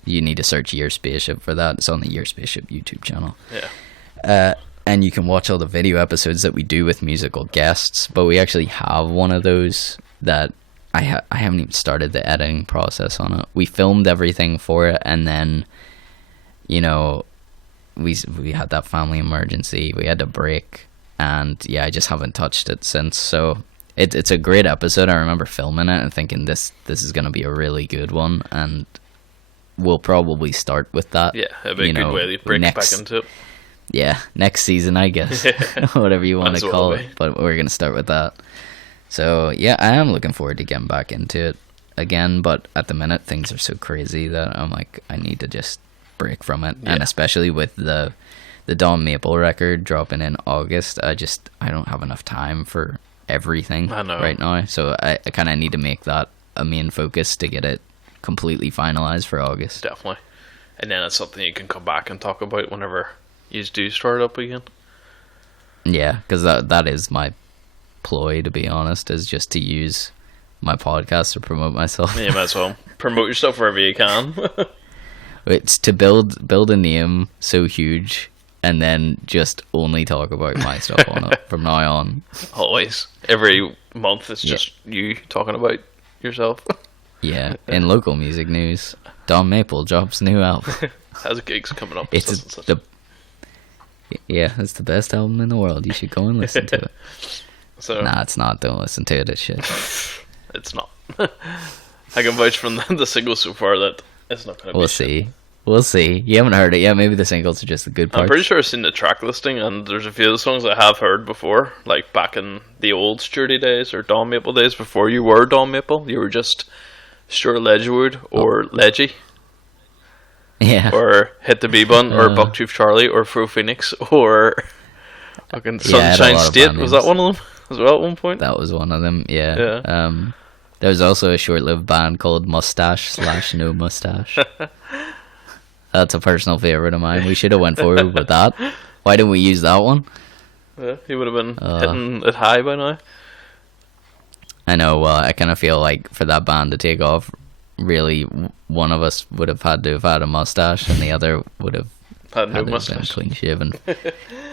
you need to search Year Spaceship for that. It's on the Year Spaceship YouTube channel. Yeah. And you can watch all the video episodes that we do with musical guests. But we actually have one of those that I haven't even started the editing process on it. We filmed everything for it, and then, we had that family emergency. We had to break, and I just haven't touched it since. So it's a great episode. I remember filming it and thinking this is going to be a really good one, and we'll probably start with that. Yeah, it'd be a good way to break back into it. Yeah, next season, I guess. Whatever you want to call it. But we're going to start with that. So, I am looking forward to getting back into it again. But at the minute, things are so crazy that I'm like, I need to just break from it. Yeah. And especially with the Don Maple record dropping in August, I don't have enough time for everything right now. So I kind of need to make that a main focus to get it completely finalized for August. Definitely. And then it's something you can come back and talk about whenever you do start up again. Yeah, because that is my ploy, to be honest, is just to use my podcast to promote myself. You might as well promote yourself wherever you can. It's to build a name so huge, and then just only talk about my stuff on it from now on. Always. Every month it's just you talking about yourself. Yeah, in local music news. Don Maple drops new album. Has gigs coming up. It's it's the best album in the world. You should go and listen to it. So Nah, it's not. Don't listen to it. It's shit. it's not. I can vouch from the singles so far that it's not going to be. We'll see. We'll see. You haven't heard it yet. Maybe the singles are just the good parts. I'm pretty sure I've seen the track listing, and there's a few of the songs I have heard before, like back in the old Sturdy days or Don Maple days before you were Don Maple. You were just Stuart Ledgerwood or Ledgy. Yeah. Or Hit the B-Bun or Bucktooth Charlie or Fro Phoenix or fucking Sunshine State. Was that one of them as well at one point? That was one of them, yeah. There was also a short-lived band called Mustache / No Mustache. That's a personal favourite of mine. We should have went forward with that. Why didn't we use that one? Yeah, he would have been hitting it high by now. I know, well, I kind of feel like for that band to take off, really, one of us would have had to have had a mustache, and the other would have had no mustache, clean shaven.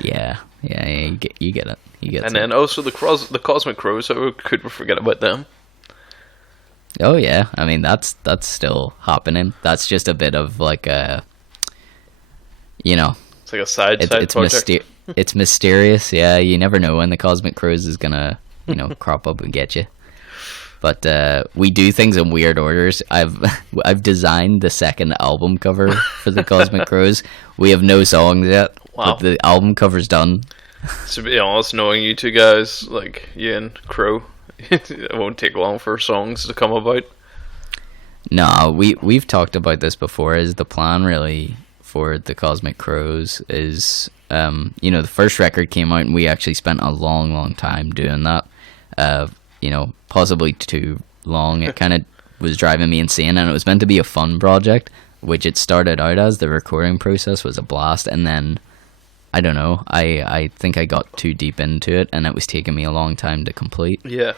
yeah, you get it. And then also the Cosmic Crows. How could we forget about them? Oh yeah, I mean that's still happening. That's just a bit of like a, it's like a side project. It's mysterious. Yeah, you never know when the Cosmic Crows is gonna crop up and get you. But we do things in weird orders. I've designed the second album cover for the Cosmic Crows. We have no songs yet. Wow. But the album cover's done. To be honest, knowing you two guys, like you and Crow, it won't take long for songs to come about. No, we've talked about this before. Is the plan really for the Cosmic Crows is, the first record came out and we actually spent a long time doing that. Possibly too long. It kind of was driving me insane, and it was meant to be a fun project, which it started out as. The recording process was a blast, and then I don't know, I think I got too deep into it, and it was taking me a long time to complete. Yeah.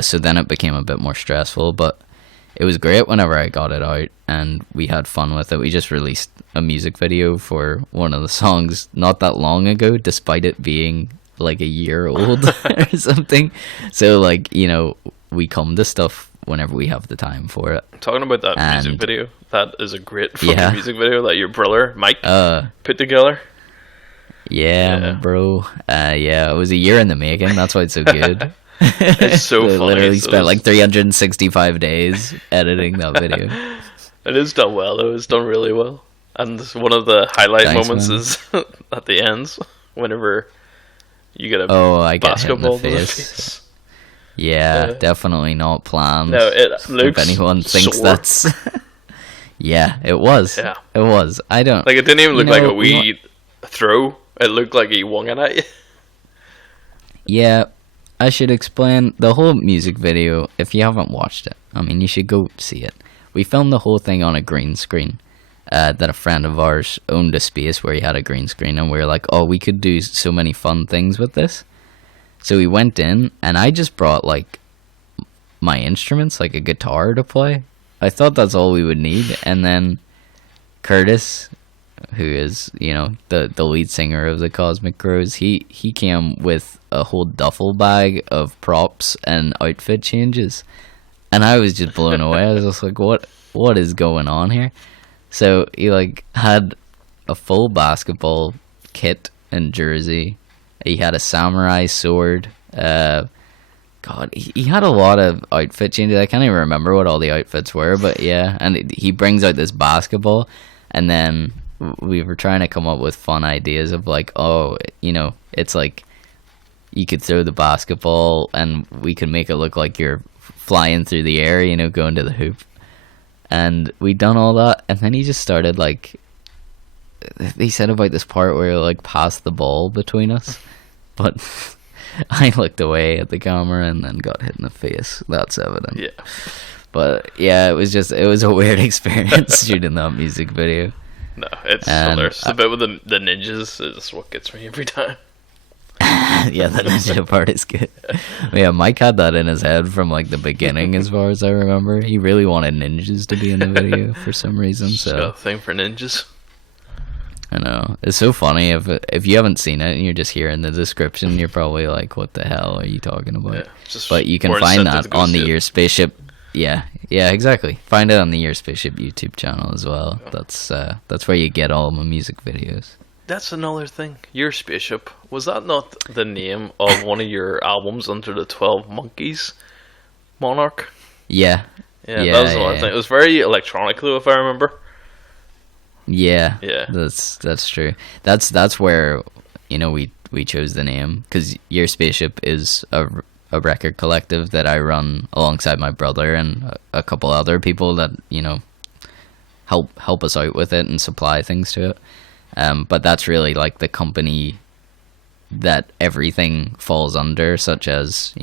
So then it became a bit more stressful, but it was great whenever I got it out, and we had fun with it. We just released a music video for one of the songs not that long ago, despite it being like a year old or something. So we come to stuff whenever we have the time for it. Talking about that music video, that is a great fucking music video that your brother Mike put together. Yeah, bro. It was a year in the making. That's why it's so good. It's so funny. Literally spent like 365 days editing that video. It is done well though. It's done really well. And one of the highlight moments is at the ends whenever you get a basketball in the face. Yeah, definitely not planned. No, it looks. If anyone thinks sore. That's. Yeah, it was. Yeah, it was. I don't. Like it didn't even look like a wee throw. It looked like he wung it at you. Yeah, I should explain the whole music video. If you haven't watched it, I mean, you should go see it. We filmed the whole thing on a green screen. That a friend of ours owned a space where he had a green screen, and we were like, oh, we could do so many fun things with this. So we went in, and I just brought like my instruments, like a guitar to play. I thought that's all we would need. And then Curtis, who is the lead singer of the Cosmic Crows, he came with a whole duffel bag of props and outfit changes, and I was just blown away. I was just like, what is going on here? So he had a full basketball kit and jersey. He had a samurai sword. He had a lot of outfit changes. I can't even remember what all the outfits were, but yeah. And he brings out this basketball, and then we were trying to come up with fun ideas of it's like you could throw the basketball and we could make it look like you're flying through the air, going to the hoop. And we'd done all that, and then he just started he said about this part where he passed the ball between us, but I looked away at the camera and then got hit in the face. That's evident. Yeah. But yeah, it was a weird experience shooting that music video. No, it's hilarious. The bit with the ninjas is what gets me every time. Yeah, the ninja part is good. Yeah, Mike had that in his head from the beginning, as far as I remember. He really wanted ninjas to be in the video for some reason. So got a thing for ninjas. I know, it's so funny. If you haven't seen it and you're just hearing the description, you're probably like, "What the hell are you talking about?" Yeah, but you can find that on the Year Spaceship Yeah, exactly. Find it on the Your Spaceship YouTube channel as well. That's where you get all my music videos. That's another thing. Your Spaceship, was that not the name of one of your albums under the 12 Monkeys Monarch? Yeah. Yeah, that was another thing. It was very electronic though, if I remember. Yeah. Yeah. That's true. That's where, we chose the name, because Your Spaceship is a record collective that I run alongside my brother and a couple other people that help us out with it and supply things to it. But that's really like the company that everything falls under, such as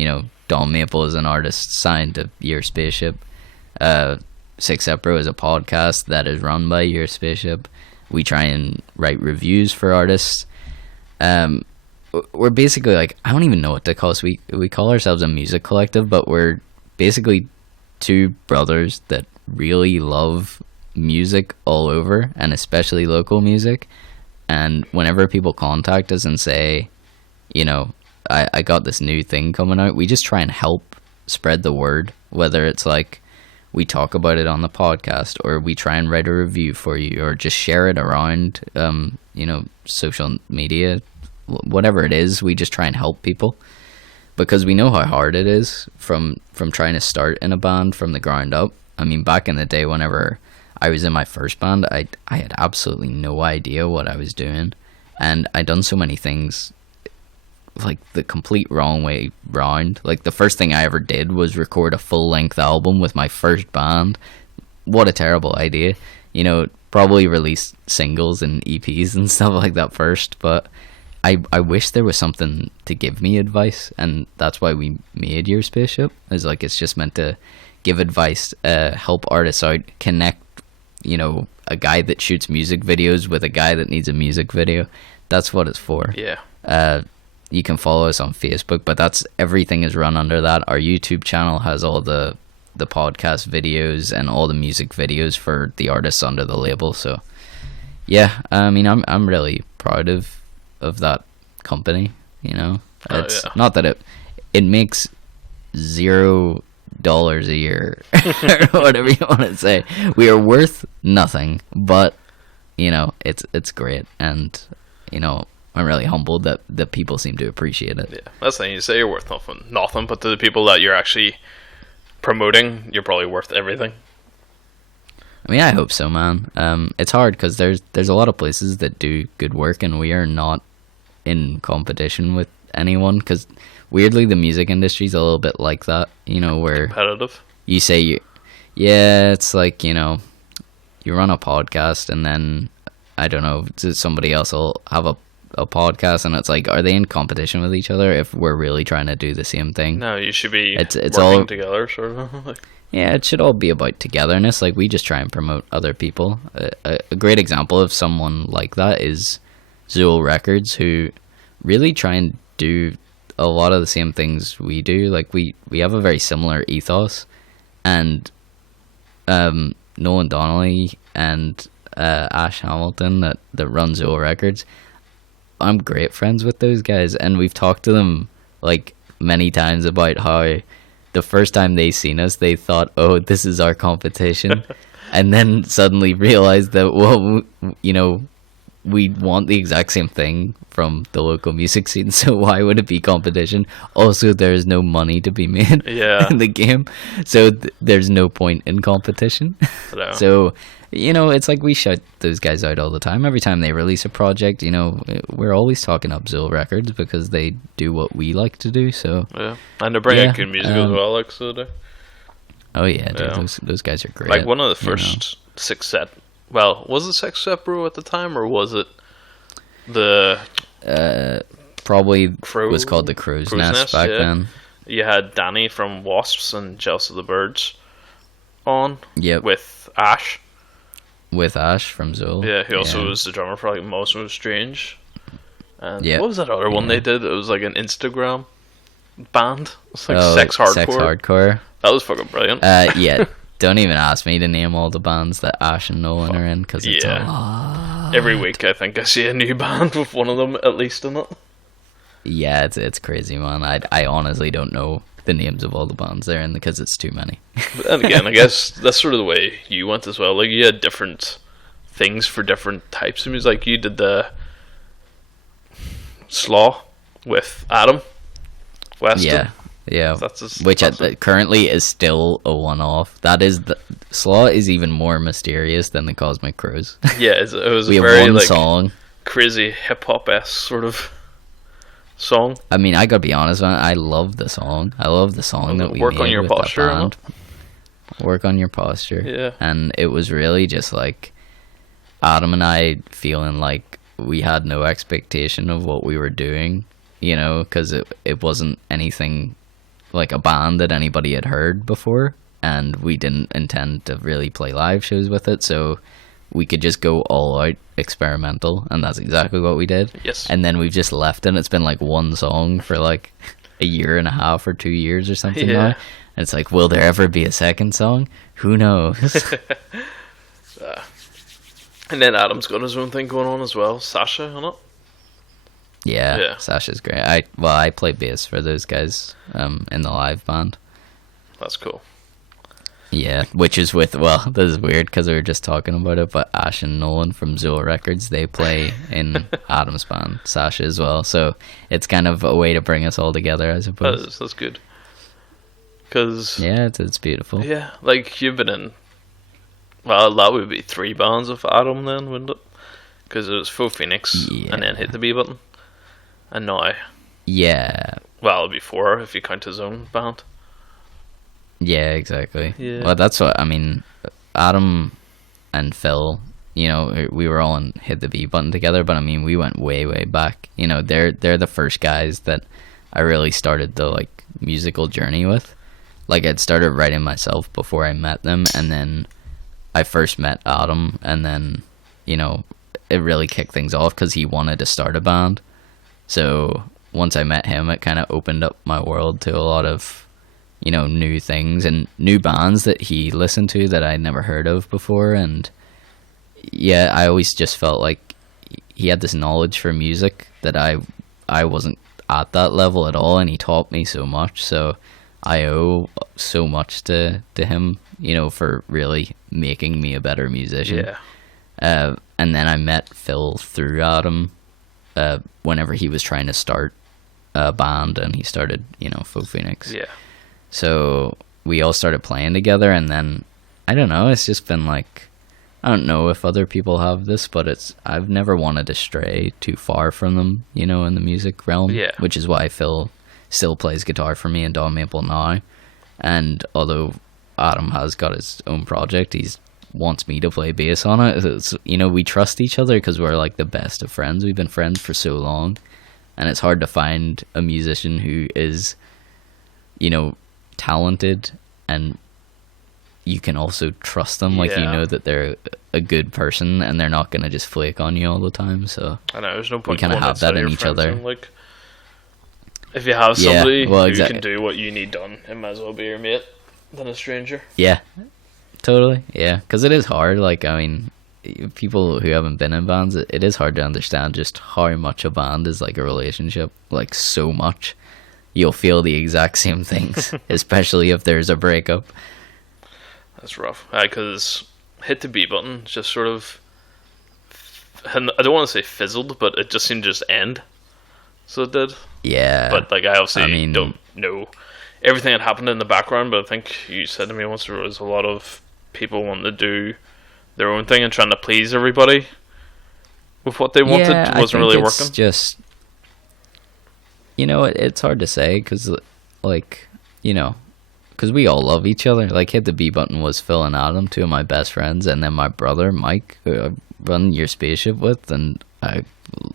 Don Maple is an artist signed to Your Spaceship. Six Epro is a podcast that is run by Your Spaceship. We try and write reviews for artists. We're basically like, I don't even know what to call us. We call ourselves a music collective, but we're basically two brothers that really love music all over, and especially local music. And whenever people contact us and say, I got this new thing coming out, we just try and help spread the word, whether it's like we talk about it on the podcast, or we try and write a review for you, or just share it around social media, whatever it is. We just try and help people, because we know how hard it is from trying to start in a band from the ground up. I mean, back in the day, whenever I was in my first band, I had absolutely no idea what I was doing, and I'd done so many things like the complete wrong way round. Like, the first thing I ever did was record a full-length album with my first band. What a terrible idea. Probably release singles and EPs and stuff like that first, but I wish there was something to give me advice, and that's why we made Your Spaceship. It's just meant to give advice, help artists out, connect a guy that shoots music videos with a guy that needs a music video. That's what it's for. Yeah. You can follow us on Facebook, but everything is run under that. Our YouTube channel has all the podcast videos and all the music videos for the artists under the label. So yeah, I mean, I'm really proud of that company. It's not that it makes $0 a year or whatever you want to say. We are worth nothing, but it's great, and I'm really humbled that people seem to appreciate it. Yeah, that's the thing. You say you're worth nothing, but to the people that you're actually promoting, you're probably worth everything. I mean, I hope so, man. It's hard because there's a lot of places that do good work, and we are not in competition with anyone, because weirdly the music industry is a little bit like that, where competitive. You say it's like, you run a podcast, and then I don't know, somebody else will have a podcast, and it's like, are they in competition with each other if we're really trying to do the same thing? No, you should be it's working all together, sort of. Yeah, it should all be about togetherness. Like, we just try and promote other people. A great example of someone like that is Zool Records, who really try and do a lot of the same things we do. Like, we have a very similar ethos, and Nolan Donnelly and Ash Hamilton that run Zool Records, I'm great friends with those guys, and we've talked to them like many times about how the first time they seen us, they thought, oh, this is our competition, and then suddenly realized that, well, we want the exact same thing from the local music scene, so why would it be competition? Also, there's no money to be made in the game, so there's no point in competition. No. So, it's like we shout those guys out all the time. Every time they release a project, we're always talking up Zool Records because they do what we like to do. So yeah, and they bring out good music as well, like so they. Oh yeah, dude, those guys are great. Like one of the first Six Set. Well, was it Six Set Brew at the time, or was it the? Probably was called the Crow's Nest back then. You had Danny from Wasps and Jealous of the Birds on. Yep. With Ash. With Ash from Zool. Yeah, he also was the drummer for like Most Strange. And what was that other one they did? It was like an Instagram band. It's like Sex Hardcore. Sex Hardcore. That was fucking brilliant. Yeah. Don't even ask me to name all the bands that Ash and Nolan are in, because it's a lot. Every week I think I see a new band with one of them at least in it. Yeah, it's crazy, man. I honestly don't know the names of all the bands there, and because it's too many. But then again, I guess that's sort of the way you went as well. Like, you had different things for different types of music. Like, you did the Slaw with Adam Weston. Yeah, yeah. That's Which currently is still a one-off. That is Slaw is even more mysterious than the Cosmic Crows. Yeah, it was We a have very one like song. crazy hip hop esque sort of song. I mean, I gotta be honest, man. I love the song. I love the song that we Work made on Your with that Posture, band. Work on Your Posture. Yeah. And it was really just like Adam and I feeling like we had no expectation of what we were doing, you know, because it wasn't anything like a band that anybody had heard before, and we didn't intend to really play live shows with it, so we could just go all out experimental, and that's exactly what we did. Yes. And then we've just left it, and it's been like one song for like a year and a half or 2 years or something Yeah. now. And it's like, will there ever be a second song? Who knows? And then Adam's got his own thing going on as well. Sasha, on it. Yeah, Yeah. Sasha's great. I play bass for those guys in the live band. That's cool. Yeah, which is with, well, this is weird because we were just talking about it, but Ash and Nolan from Zoa Records, they play in Adam's band, Sasha as well. So it's kind of a way to bring us all together, I suppose. That's good. Because Yeah, it's beautiful. yeah, like you've been in. Well, that would be 3 bands of Adam then, wouldn't it? Because it was Faux Phoenix and then Hit the B Button, and now, Yeah, well, it'd be 4 if you count his own band. yeah, exactly. Yeah. Well, that's what I mean. Adam and Phil, you know, we were all in Hit the B Button together, but I mean, we went way, way back. You know, they're the first guys that I really started the like musical journey with. Like, I'd started writing myself before I met them, and then I first met Adam, and then, you know, it really kicked things off because he wanted to start a band. So once I met him, it kind of opened up my world to a lot of, you know, new things and new bands that he listened to that I'd never heard of before. And yeah, I always just felt like he had this knowledge for music that I wasn't at that level at all, and he taught me so much. So I owe so much to him, you know, for really making me a better musician. Yeah. And then I met Phil through Adam whenever he was trying to start a band, and he started, you know, Faux Phoenix. Yeah. So we all started playing together, and then, I don't know, it's just been like, I don't know if other people have this, but I've never wanted to stray too far from them, you know, in the music realm. Yeah. Which is why Phil still plays guitar for me in Dawn Maple now. And although Adam has got his own project, he wants me to play bass on it. It's, you know, we trust each other because we're like the best of friends. We've been friends for so long, and it's hard to find a musician who is, you know, talented and you can also trust them. Like, you Yeah. know that they're a good person and they're not going to just flake on you all the time. So I know, there's no point kinda going have outside that in your each friend other. zone, like, if you have Yeah, somebody well, who exact- can do what you need done, it might as well be your mate than a stranger. yeah, totally. Yeah, because it is hard. Like, I mean, people who haven't been in bands, it is hard to understand just how much a band is like a relationship. Like, so much. You'll feel the exact same things, especially if there's a breakup. That's rough. Because Hit the B Button just sort of, and I don't want to say fizzled, but it just seemed to just end. So it did. Yeah. But like, I obviously I mean- don't know everything that happened in the background. But I think you said to me once there was a lot of people wanting to do their own thing and trying to please everybody with what they wanted. Yeah, I Wasn't think really it's working. just, you know, it's hard to say because, like, you know, because we all love each other. Like, Hit the B Button was Phil and Adam, 2 of my best friends, and then my brother Mike, who I run your spaceship with, and I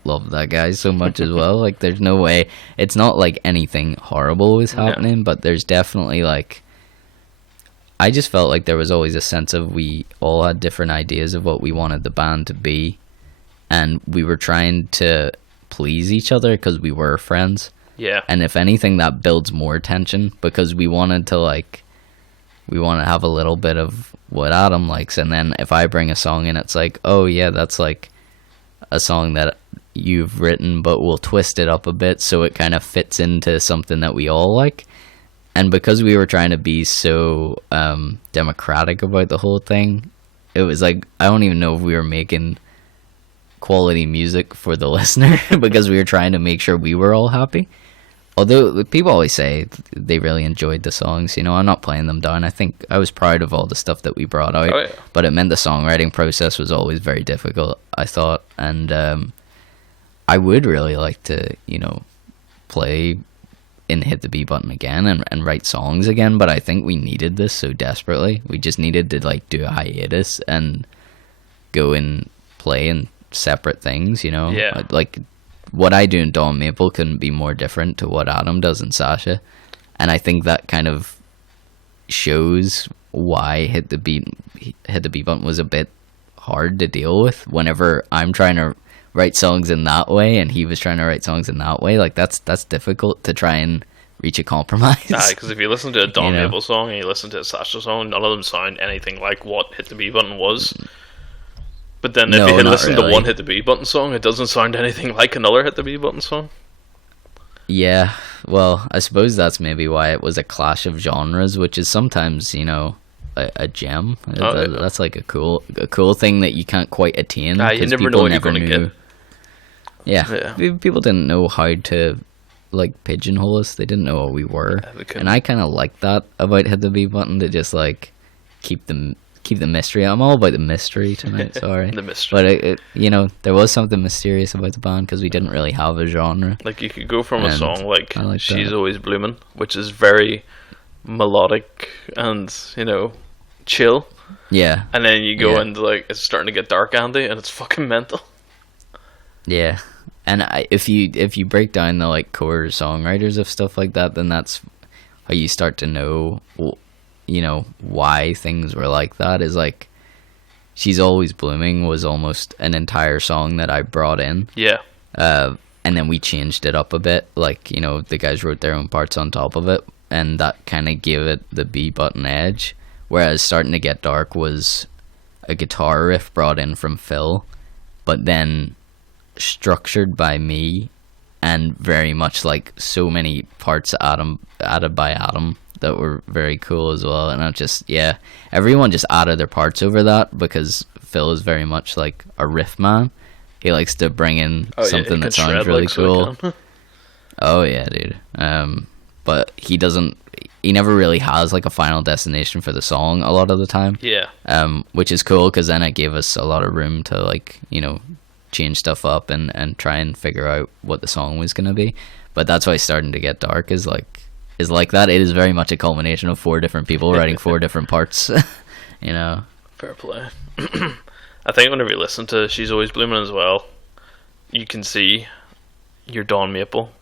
love that guy so much as well. Like, there's no way. It's not like anything horrible was No. happening, but there's definitely like, I just felt like there was always a sense of we all had different ideas of what we wanted the band to be, and we were trying to please each other because we were friends. Yeah. And if anything, that builds more tension because we want to have a little bit of what Adam likes, and then if I bring a song in, it's like, oh yeah, that's like a song that you've written, but we'll twist it up a bit so it kind of fits into something that we all like. and because we were trying to be so democratic about the whole thing, it was like, I don't even know if we were making quality music for the listener because we were trying to make sure we were all happy. Although people always say they really enjoyed the songs, you know, I'm not playing them down. I think I was proud of all the stuff that we brought out, but it meant the songwriting process was always very difficult, I thought. And I would really like to, you know, play and hit the B button again and write songs again, but I think we needed this so desperately. We just needed to like do a hiatus and go and play in separate things, you know. Like what I do in Dawn Maple couldn't be more different to what Adam does in Sasha, and I think that kind of shows why hit the B button was a bit hard to deal with. Whenever I'm trying to write songs in that way and he was trying to write songs in that way, like that's difficult to try and reach a compromise. Because if you listen to a Dawn Maple song and you listen to a Sasha song, none of them sound anything like what Hit the B Button was. But then if you listen to one Hit the B Button song, it doesn't sound anything like another Hit the B Button song. Yeah, well, I suppose that's maybe why it was a clash of genres, which is sometimes, you know, a gem. That's like a cool thing that you can't quite attain. You never know what you're going to get. Yeah, people didn't know how to like pigeonhole us. They didn't know what we were, and I kind of like that about Hit the B Button, to just like keep the mystery. I'm all about the mystery tonight. Sorry, the mystery. But it, you know, there was something mysterious about the band because we didn't really have a genre. Like you could go from a song like She's Always Bloomin', which is very melodic and, you know, chill. Yeah. And then you go into like, it's starting to get dark, Andy, and it's fucking mental. Yeah. And if you break down the like core songwriters of stuff like that, then that's how you start to know, you know, why things were like that. Is like She's Always Blooming was almost an entire song that I brought in. Yeah. And then we changed it up a bit. Like, you know, the guys wrote their own parts on top of it, and that kind of gave it the B button edge. Whereas Starting to Get Dark was a guitar riff brought in from Phil, but then structured by me, and very much like so many parts added by Adam that were very cool as well. And I just, everyone just added their parts over that because Phil is very much like a riff man. He likes to bring in something that sounds really cool. Oh yeah, dude. But he never really has like a final destination for the song a lot of the time. Yeah. Which is cool because then it gave us a lot of room to like, you know, change stuff up and try and figure out what the song was going to be. But that's why Starting to Get Dark is like that. It is very much a culmination of 4 different people writing 4 different parts. You know. Fair play. I think whenever you listen to She's Always Blooming as well, you can see your Dawn Maple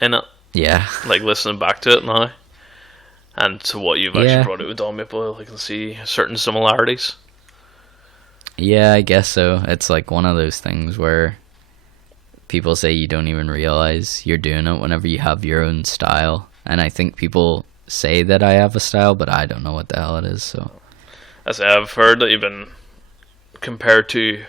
in it. Yeah. Like listening back to it now, and to what you've actually brought out with Dawn Maple, I can see certain similarities. Yeah, I guess so. It's like one of those things where people say you don't even realize you're doing it whenever you have your own style. And I think people say that I have a style, but I don't know what the hell it is. So I've heard that you've been compared to,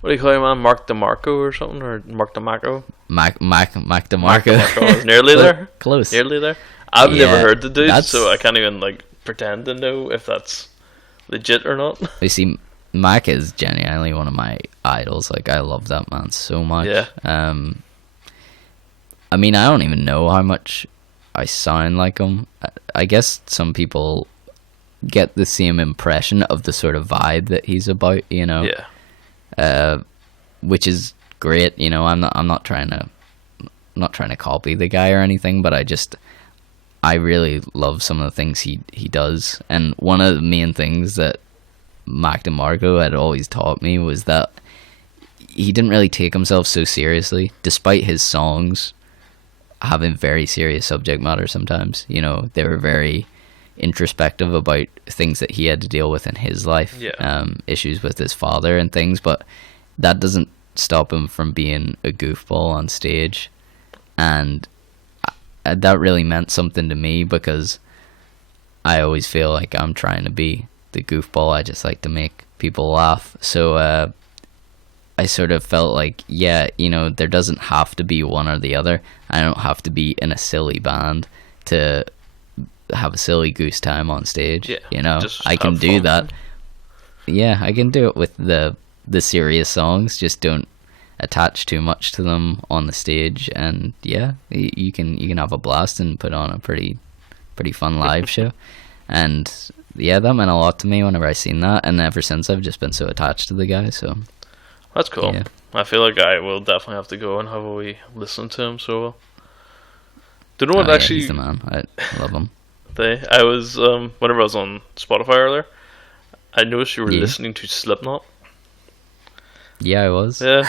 what do you call him, man? Mark DeMarco or something, or Mark DeMarco? Mac DeMarco. Mark DeMarco. Nearly there. Close. Nearly there. I've never heard the dude, so I can't even like pretend to know if that's legit or not. You see, Mac is genuinely one of my idols. Like, I love that man so much. Yeah. I mean, I don't even know how much I sound like him. I guess some people get the same impression of the sort of vibe that he's about, you know. Yeah. Which is great, you know. I'm not trying to copy the guy or anything, but I really love some of the things he does. And one of the main things that Mac DeMarco had always taught me was that he didn't really take himself so seriously, despite his songs having very serious subject matter sometimes. You know, they were very introspective about things that he had to deal with in his life, issues with his father and things, but that doesn't stop him from being a goofball on stage. And that really meant something to me because I always feel like I'm trying to be the goofball. I just like to make people laugh. So I sort of felt like, you know, there doesn't have to be one or the other. I don't have to be in a silly band to have a silly goose time on stage. Yeah, You know, just I can have do fun. that. Yeah, I can do it with the serious songs. Just don't attach too much to them on the stage, and yeah, you can have a blast and put on a pretty fun live show. And yeah, that meant a lot to me whenever I seen that, and ever since I've just been so attached to the guy. So That's cool. yeah. I feel like I will definitely have to go and have a wee listen to him. So, do you know what Yeah, actually? he's the man. I love him. I was whenever I was on Spotify earlier, I noticed you were Yeah. listening to Slipknot. Yeah, I was. Yeah,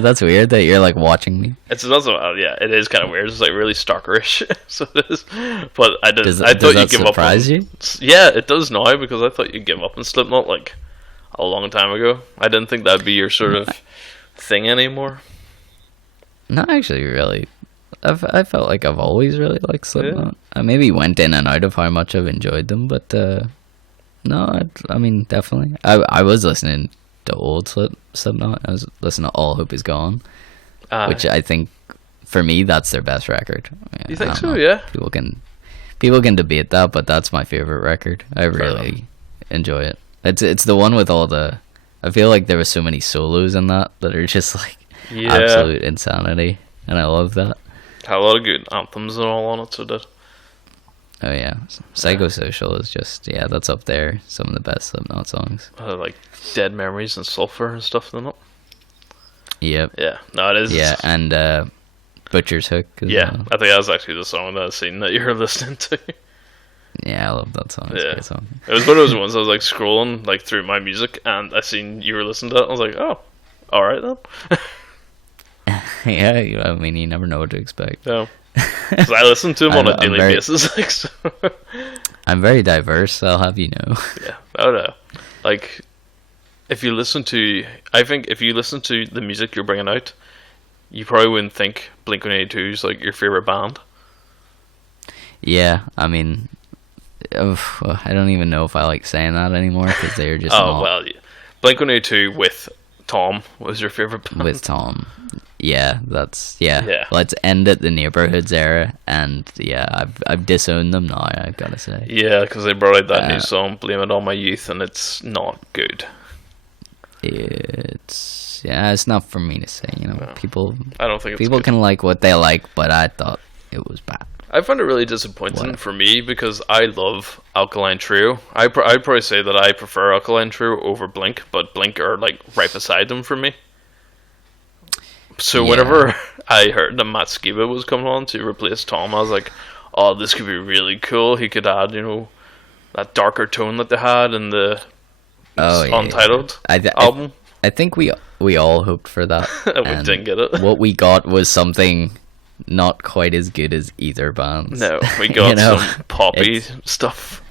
That's weird that you're like watching me. it's also yeah, it is kind of weird. It's like really stalkerish, so it is. But I did. Does I does thought that you'd give up. surprise you? Yeah, it does now because I thought you'd give up on Slipknot like a long time ago. I didn't think that'd be your sort of thing anymore. Not actually, really. I felt like I've always really liked Slipknot. I maybe went in and out of how much I've enjoyed them, but no, I mean definitely. I was listening to old Slipknot. I was listening to All Hope Is Gone, which I think for me that's their best record. You I think don't so? know. Yeah. People can debate that, but that's my favorite record. I really enjoy it. It's the one with all the. I feel like there were so many solos in that are just like Yeah. absolute insanity, and I love that. Had a lot of good anthems and all on it, so did. Oh yeah, Psychosocial is just that's up there. Some of the best Slipknot songs. Like Dead Memories and Sulfur and stuff in it. Yep. Yeah, no, it is. Yeah, and Butcher's Hook. As Yeah, well. I think that was actually the song that I seen that you were listening to. Yeah, I love that song. It's a Yeah. great song. It was one of those ones I was like scrolling like through my music and I seen you were listening to it. I was like, oh, all right then. Yeah, I mean, you never know what to expect. No, because I listen to him on a I'm daily very- basis. Like, so. I'm very diverse. I'll have you know. Yeah, oh no. Like, if you listen to, I think if you listen to the music you're bringing out, you probably wouldn't think Blink-182 is like your favorite band. Yeah, I mean, I don't even know if I like saying that anymore because they're just Oh not well, yeah. Blink-182 with Tom was your favorite band. with Tom. Yeah, Yeah. Let's end at the Neighborhoods era, and yeah, I've disowned them now. I've got to say. Yeah, because they brought out that new Uh, song, "Blame It on My Youth," and it's not good. It's not for me to say. You know, No. people I don't think it's people good. can like what they like, but I thought it was bad. I found it really disappointing What? for me because I love Alkaline Trio. I'd probably say that I prefer Alkaline Trio over Blink, but Blink are like right beside them for me. So Yeah. whenever I heard that Matt Skiba was coming on to replace Tom, I was like, "Oh, this could be really cool." He could add, that darker tone that they had in the Oh yeah, Untitled I album. I think we all hoped for that. We and didn't get it. What we got was something not quite as good as either band's. No, we got You know, some poppy it's- stuff.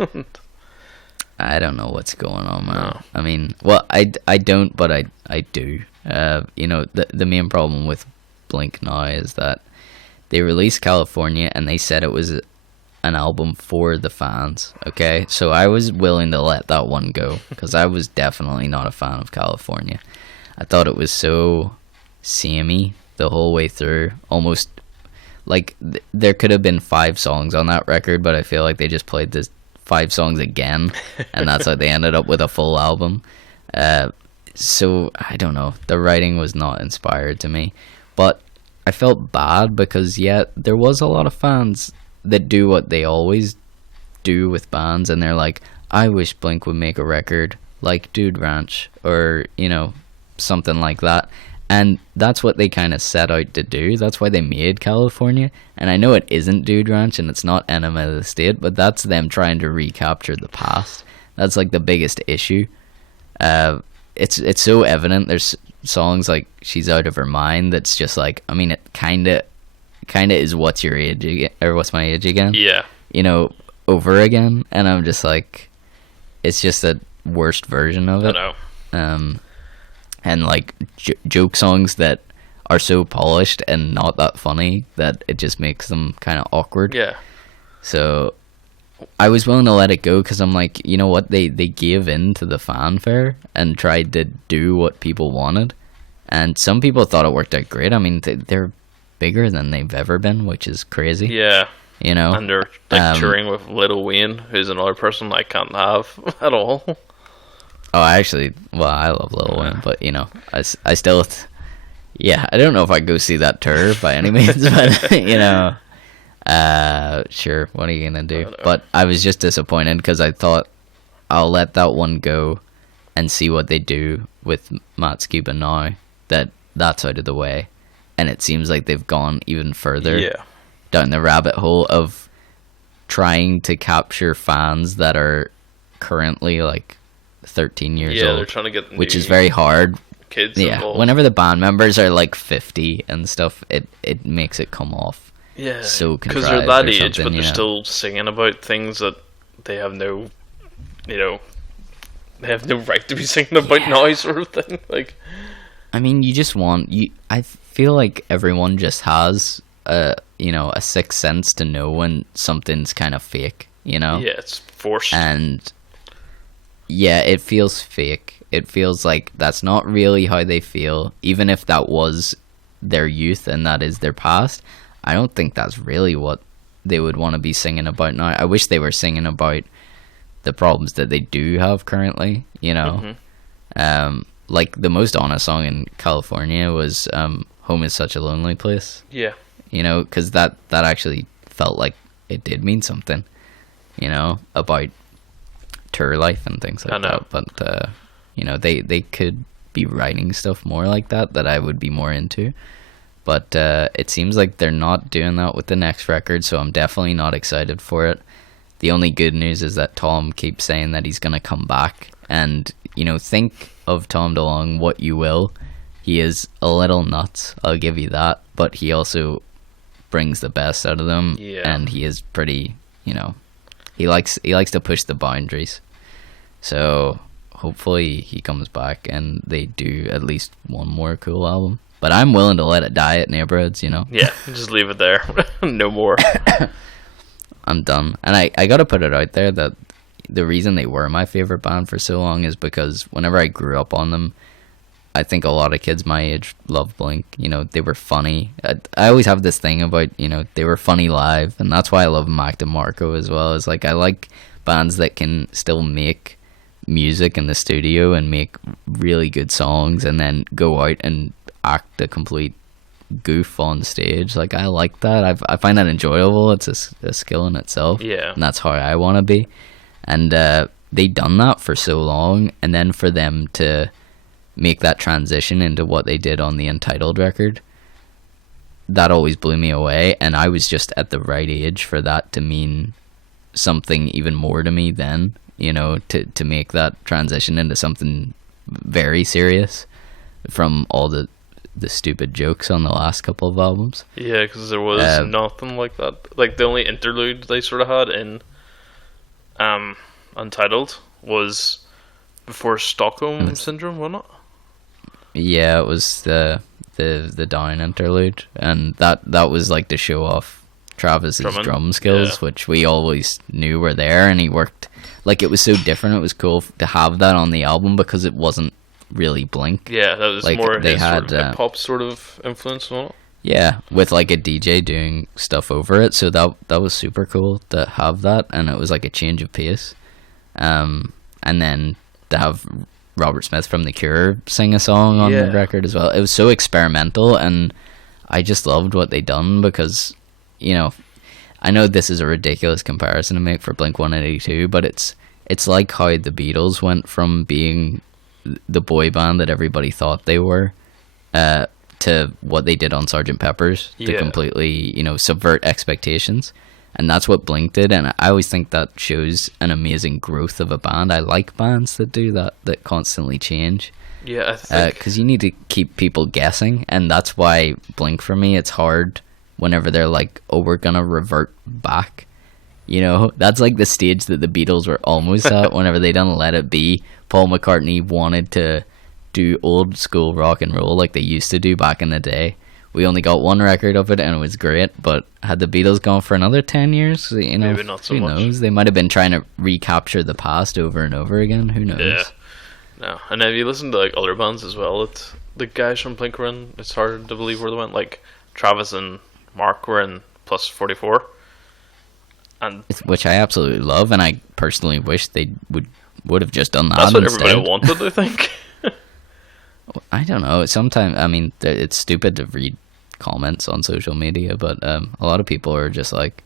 I don't know what's going on, man. No. I mean, well, I don't, but I do. The main problem with Blink now is that they released California and they said it was an album for the fans. Okay, so I was willing to let that one go because I was definitely not a fan of California. I thought it was so samey the whole way through, almost like there could have been 5 songs on that record, but I feel like they just played this 5 songs again, and that's how they ended up with a full album. So I don't know, the writing was not inspired to me, but I felt bad because there was a lot of fans that do what they always do with bands, and they're like, I wish Blink would make a record like Dude Ranch, or something like that. And that's what they kind of set out to do. That's why they made California. And I know it isn't Dude Ranch and it's not Enema of the State, but that's them trying to recapture the past. That's like the biggest issue. It's so evident. There's songs like She's Out of Her Mind that's just like, I mean, it kind of is What's Your Age again, or What's My Age Again? Yeah. Over again. And I'm just like, it's just a worst version of I it. know. And like joke songs that are so polished and not that funny that it just makes them kind of awkward. Yeah. So I was willing to let it go because I'm like, you know what, they gave in to the fanfare and tried to do what people wanted, and some people thought it worked out great. I mean, they're bigger than they've ever been, which is crazy. Yeah. you know. And they're like touring with Lil Wayne, who's another person I can't have at all. Oh, I love Lil Wayne, but you know, I still, yeah, I don't know if I'd go see that tour by any means, but you know, sure, what are you gonna do? But I was just disappointed because I thought I'll let that one go and see what they do with Matt Skiba now that that's out of the way, and it seems like they've gone even further down the rabbit hole of trying to capture fans that are currently like 13 years old. They're trying to get which is very hard. Kids involved. Whenever the band members are like 50 and stuff, it makes it come off so because contrived they're that or age, something, but they're still singing about things that they have no, you know, they have no right to be singing about now, sort of thing. Like, I mean, you just want I feel like everyone just has a sixth sense to know when something's kind of fake, you know. Yeah, it's forced. And yeah, it feels fake. It feels like that's not really how they feel, even if that was their youth and that is their past. I don't think that's really what they would want to be singing about now. I wish they were singing about the problems that they do have currently, you know. Like the most honest song in California was Home is Such a Lonely Place. Yeah. You know, because that actually felt like it did mean something, you know, about tour life and things like that. But, you know, they could be writing stuff more like that I would be more into. But it seems like they're not doing that with the next record, so I'm definitely not excited for it. The only good news is that Tom keeps saying that he's going to come back. And, you know, think of Tom DeLonge what you will. He is a little nuts, I'll give you that. But he also brings the best out of them. Yeah. And he is pretty, you know, he likes to push the boundaries. So hopefully he comes back and they do at least one more cool album. But I'm willing to let it die at Neighborhoods, you know? Yeah, just leave it there. No more. I'm done. And I gotta put it out there that the reason they were my favorite band for so long is because whenever I grew up on them, I think a lot of kids my age loved Blink. You know, they were funny. I always have this thing about, you know, they were funny live, and that's why I love Mac DeMarco as well. Is like, I like bands that can still make music in the studio and make really good songs and then go out and act a complete goof on stage. Like, I like that. I find that enjoyable. It's a skill in itself. Yeah. And that's how I want to be. And they done that for so long, and then for them to make that transition into what they did on the Entitled record, that always blew me away. And I was just at the right age for that to mean something even more to me then, you know, to make that transition into something very serious from all the stupid jokes on the last couple of albums. Yeah, because there was nothing like that. Like, the only interlude they sort of had in Untitled was before Stockholm Syndrome, wasn't it? Yeah, it was the Down interlude, and that was like to show off Travis's drum skills, which we always knew were there, and he worked like, it was so different. It was cool to have that on the album because it wasn't really Blink. Yeah, that was like, more they his had sort of hip-hop sort of influence on it. Yeah, with like a DJ doing stuff over it, so that was super cool to have that, and it was like a change of pace. And then to have Robert Smith from The Cure sing a song on the record as well. It was so experimental, and I just loved what they done because, you know, I know this is a ridiculous comparison to make for Blink-182, but it's like how the Beatles went from being the boy band that everybody thought they were to what they did on Sgt. Pepper's to completely, you know, subvert expectations. And that's what Blink did, and I always think that shows an amazing growth of a band. I like bands that do that constantly change. Yeah, I think... because you need to keep people guessing, and that's why Blink, for me, it's hard whenever they're like, oh, we're gonna revert back. You know, that's like the stage that the Beatles were almost at whenever they done Let It Be. Paul McCartney wanted to do old school rock and roll like they used to do back in the day. We only got one record of it, and it was great, but had the Beatles gone for another 10 years, you know, maybe not so who much. knows? They might have been trying to recapture the past over and over again. Who knows? Yeah. No. And if you listen to like other bands as well, it's the guys from Blink were in, it's hard to believe where they went. Like Travis and Mark were in Plus 44. And which I absolutely love, and I personally wish they would have just done that. That's what instead. everybody wanted, I think. I don't know. Sometimes, I mean, it's stupid to read comments on social media, but a lot of people are just like,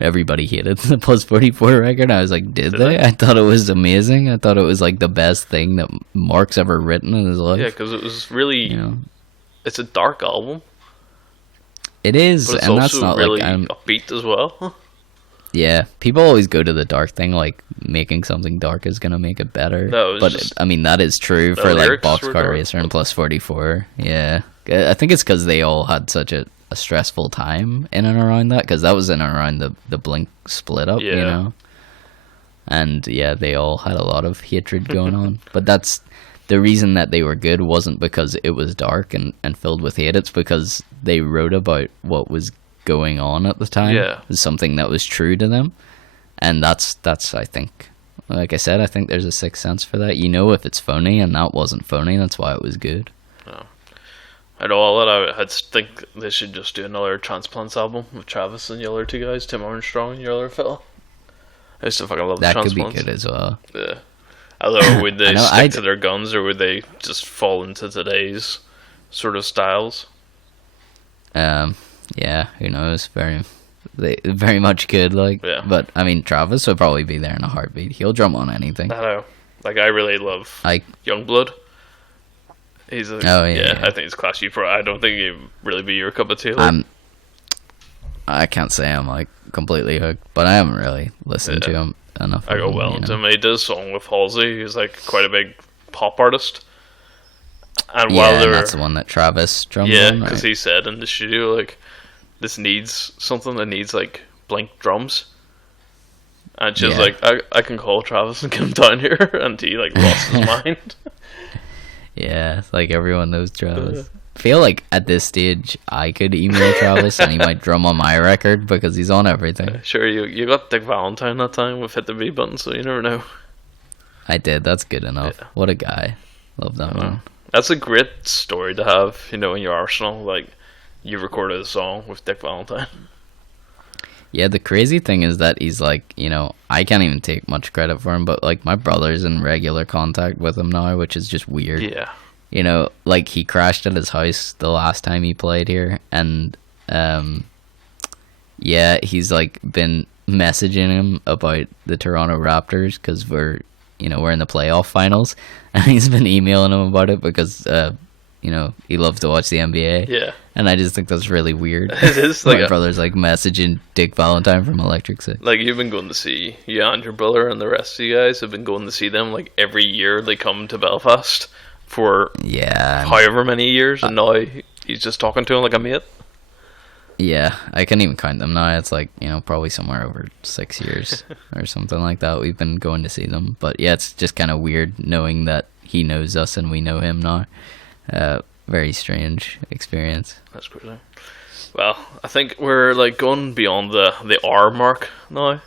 everybody hated the Plus 44 record. I was like, did they? I thought it was amazing. I thought it was like the best thing that Mark's ever written in his life. Yeah, because it was really, it's a dark album. It is, but it's and also that's not really like upbeat as well. Yeah, people always go to the dark thing, like making something dark is gonna make it better. No, but I mean that is true for like Boxcar dark. Racer and Plus 44. Yeah, I think it's because they all had such a stressful time in and around that, because that was in and around the Blink split up, you know. And yeah, they all had a lot of hatred going on. But that's the reason that they were good wasn't because it was dark and filled with hate. It's because they wrote about what was going on at the time. Yeah. Something that was true to them. And that's I think, like I said, I think there's a sixth sense for that. You know if it's phony, and that wasn't phony. That's why it was good. Oh. I'd all that I think they should just do another Transplants album with Travis and the other two guys, Tim Armstrong and your other fella. I used to fucking love the Transplants. That could be good as well. Yeah. Although, would they stick to their guns, or would they just fall into today's sort of styles? Yeah, who knows? They very much could, like. Yeah. But I mean, Travis would probably be there in a heartbeat. He'll drum on anything. I know. Like, I really love Youngblood. He's I think he's classy. I don't think he'd really be your cup of tea. Like. I can't say I'm like completely hooked, but I haven't really listened to him enough. I go well into him. He did a song with Halsey. He's like quite a big pop artist. And that's the one that Travis drummed on. Yeah, because he said in the studio, like, this needs something that needs like Blink drums. And she's like, I can call Travis and get him down here, and he like lost his mind. Yeah, like everyone knows Travis. I feel like at this stage I could email Travis and he might drum on my record because he's on everything. Sure, you got Dick Valentine that time with Hit the B button, so you never know. I did, that's good enough. Yeah. What a guy. Love that man. That's a great story to have, in your arsenal. Like, you recorded a song with Dick Valentine. Yeah, the crazy thing is that he's like, I can't even take much credit for him, but like my brother's in regular contact with him now, which is just weird. Yeah. Like he crashed at his house the last time he played here, and he's like been messaging him about the Toronto Raptors because we're in the playoff finals, and he's been emailing him about it because he loves to watch the NBA. Yeah. And I just think that's really weird. It is. Like my brother's like messaging Dick Valentine from Electric City. Like, you've been going to see, and your brother and the rest of you guys have been going to see them like every year they come to Belfast for however many years, and now he's just talking to him like a mate. Yeah, I can't even count them now. It's like, probably somewhere over 6 years or something like that. We've been going to see them. But yeah, it's just kind of weird knowing that he knows us and we know him now. Very strange experience. That's crazy. Well, I think we're like going beyond the hour mark now.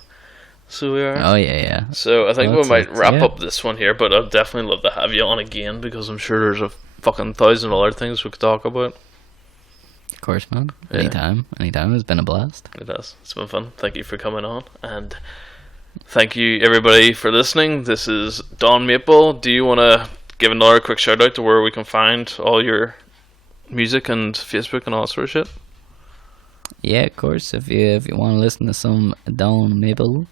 So we are. Oh yeah. So I think we might wrap up this one here, but I'd definitely love to have you on again because I'm sure there's a fucking 1,000 other things we could talk about. Of course, man. Anytime. It's been a blast. It has. It's been fun. Thank you for coming on, and thank you everybody for listening. This is Don Maple. Do you want to give another quick shout out to where we can find all your music and Facebook and all that sort of shit? Yeah, of course. If you want to listen to some Don Maple,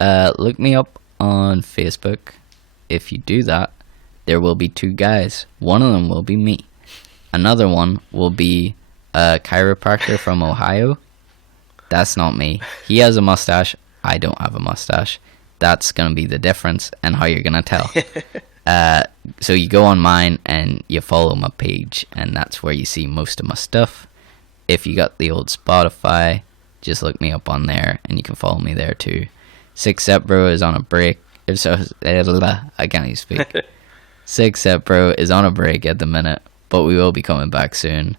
look me up on Facebook. If you do that, there will be two guys. One of them will be me. Another one will be a chiropractor from Ohio. That's not me. He has a mustache. I don't have a mustache. That's going to be the difference and how you're going to tell. So you go on mine and you follow my page, and that's where you see most of my stuff. If you got the old Spotify, just look me up on there and you can follow me there too. Six Set Bro is on a break. I can't even speak. Six Set Bro is on a break at the minute, but we will be coming back soon.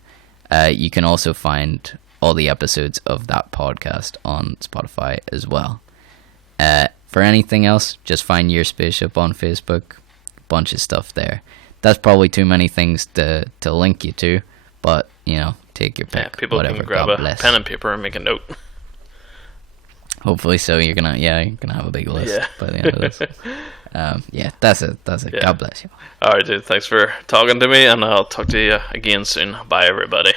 You can also find all the episodes of that podcast on Spotify as well. For anything else, just find Your Spaceship on Facebook. Bunch of stuff there. That's probably too many things to link you to, but take your pick. People can grab a pen and paper and make a note. Hopefully so. You're gonna have a big list by the end of this. That's it. Yeah. God bless you. Alright, dude, thanks for talking to me, and I'll talk to you again soon. Bye, everybody.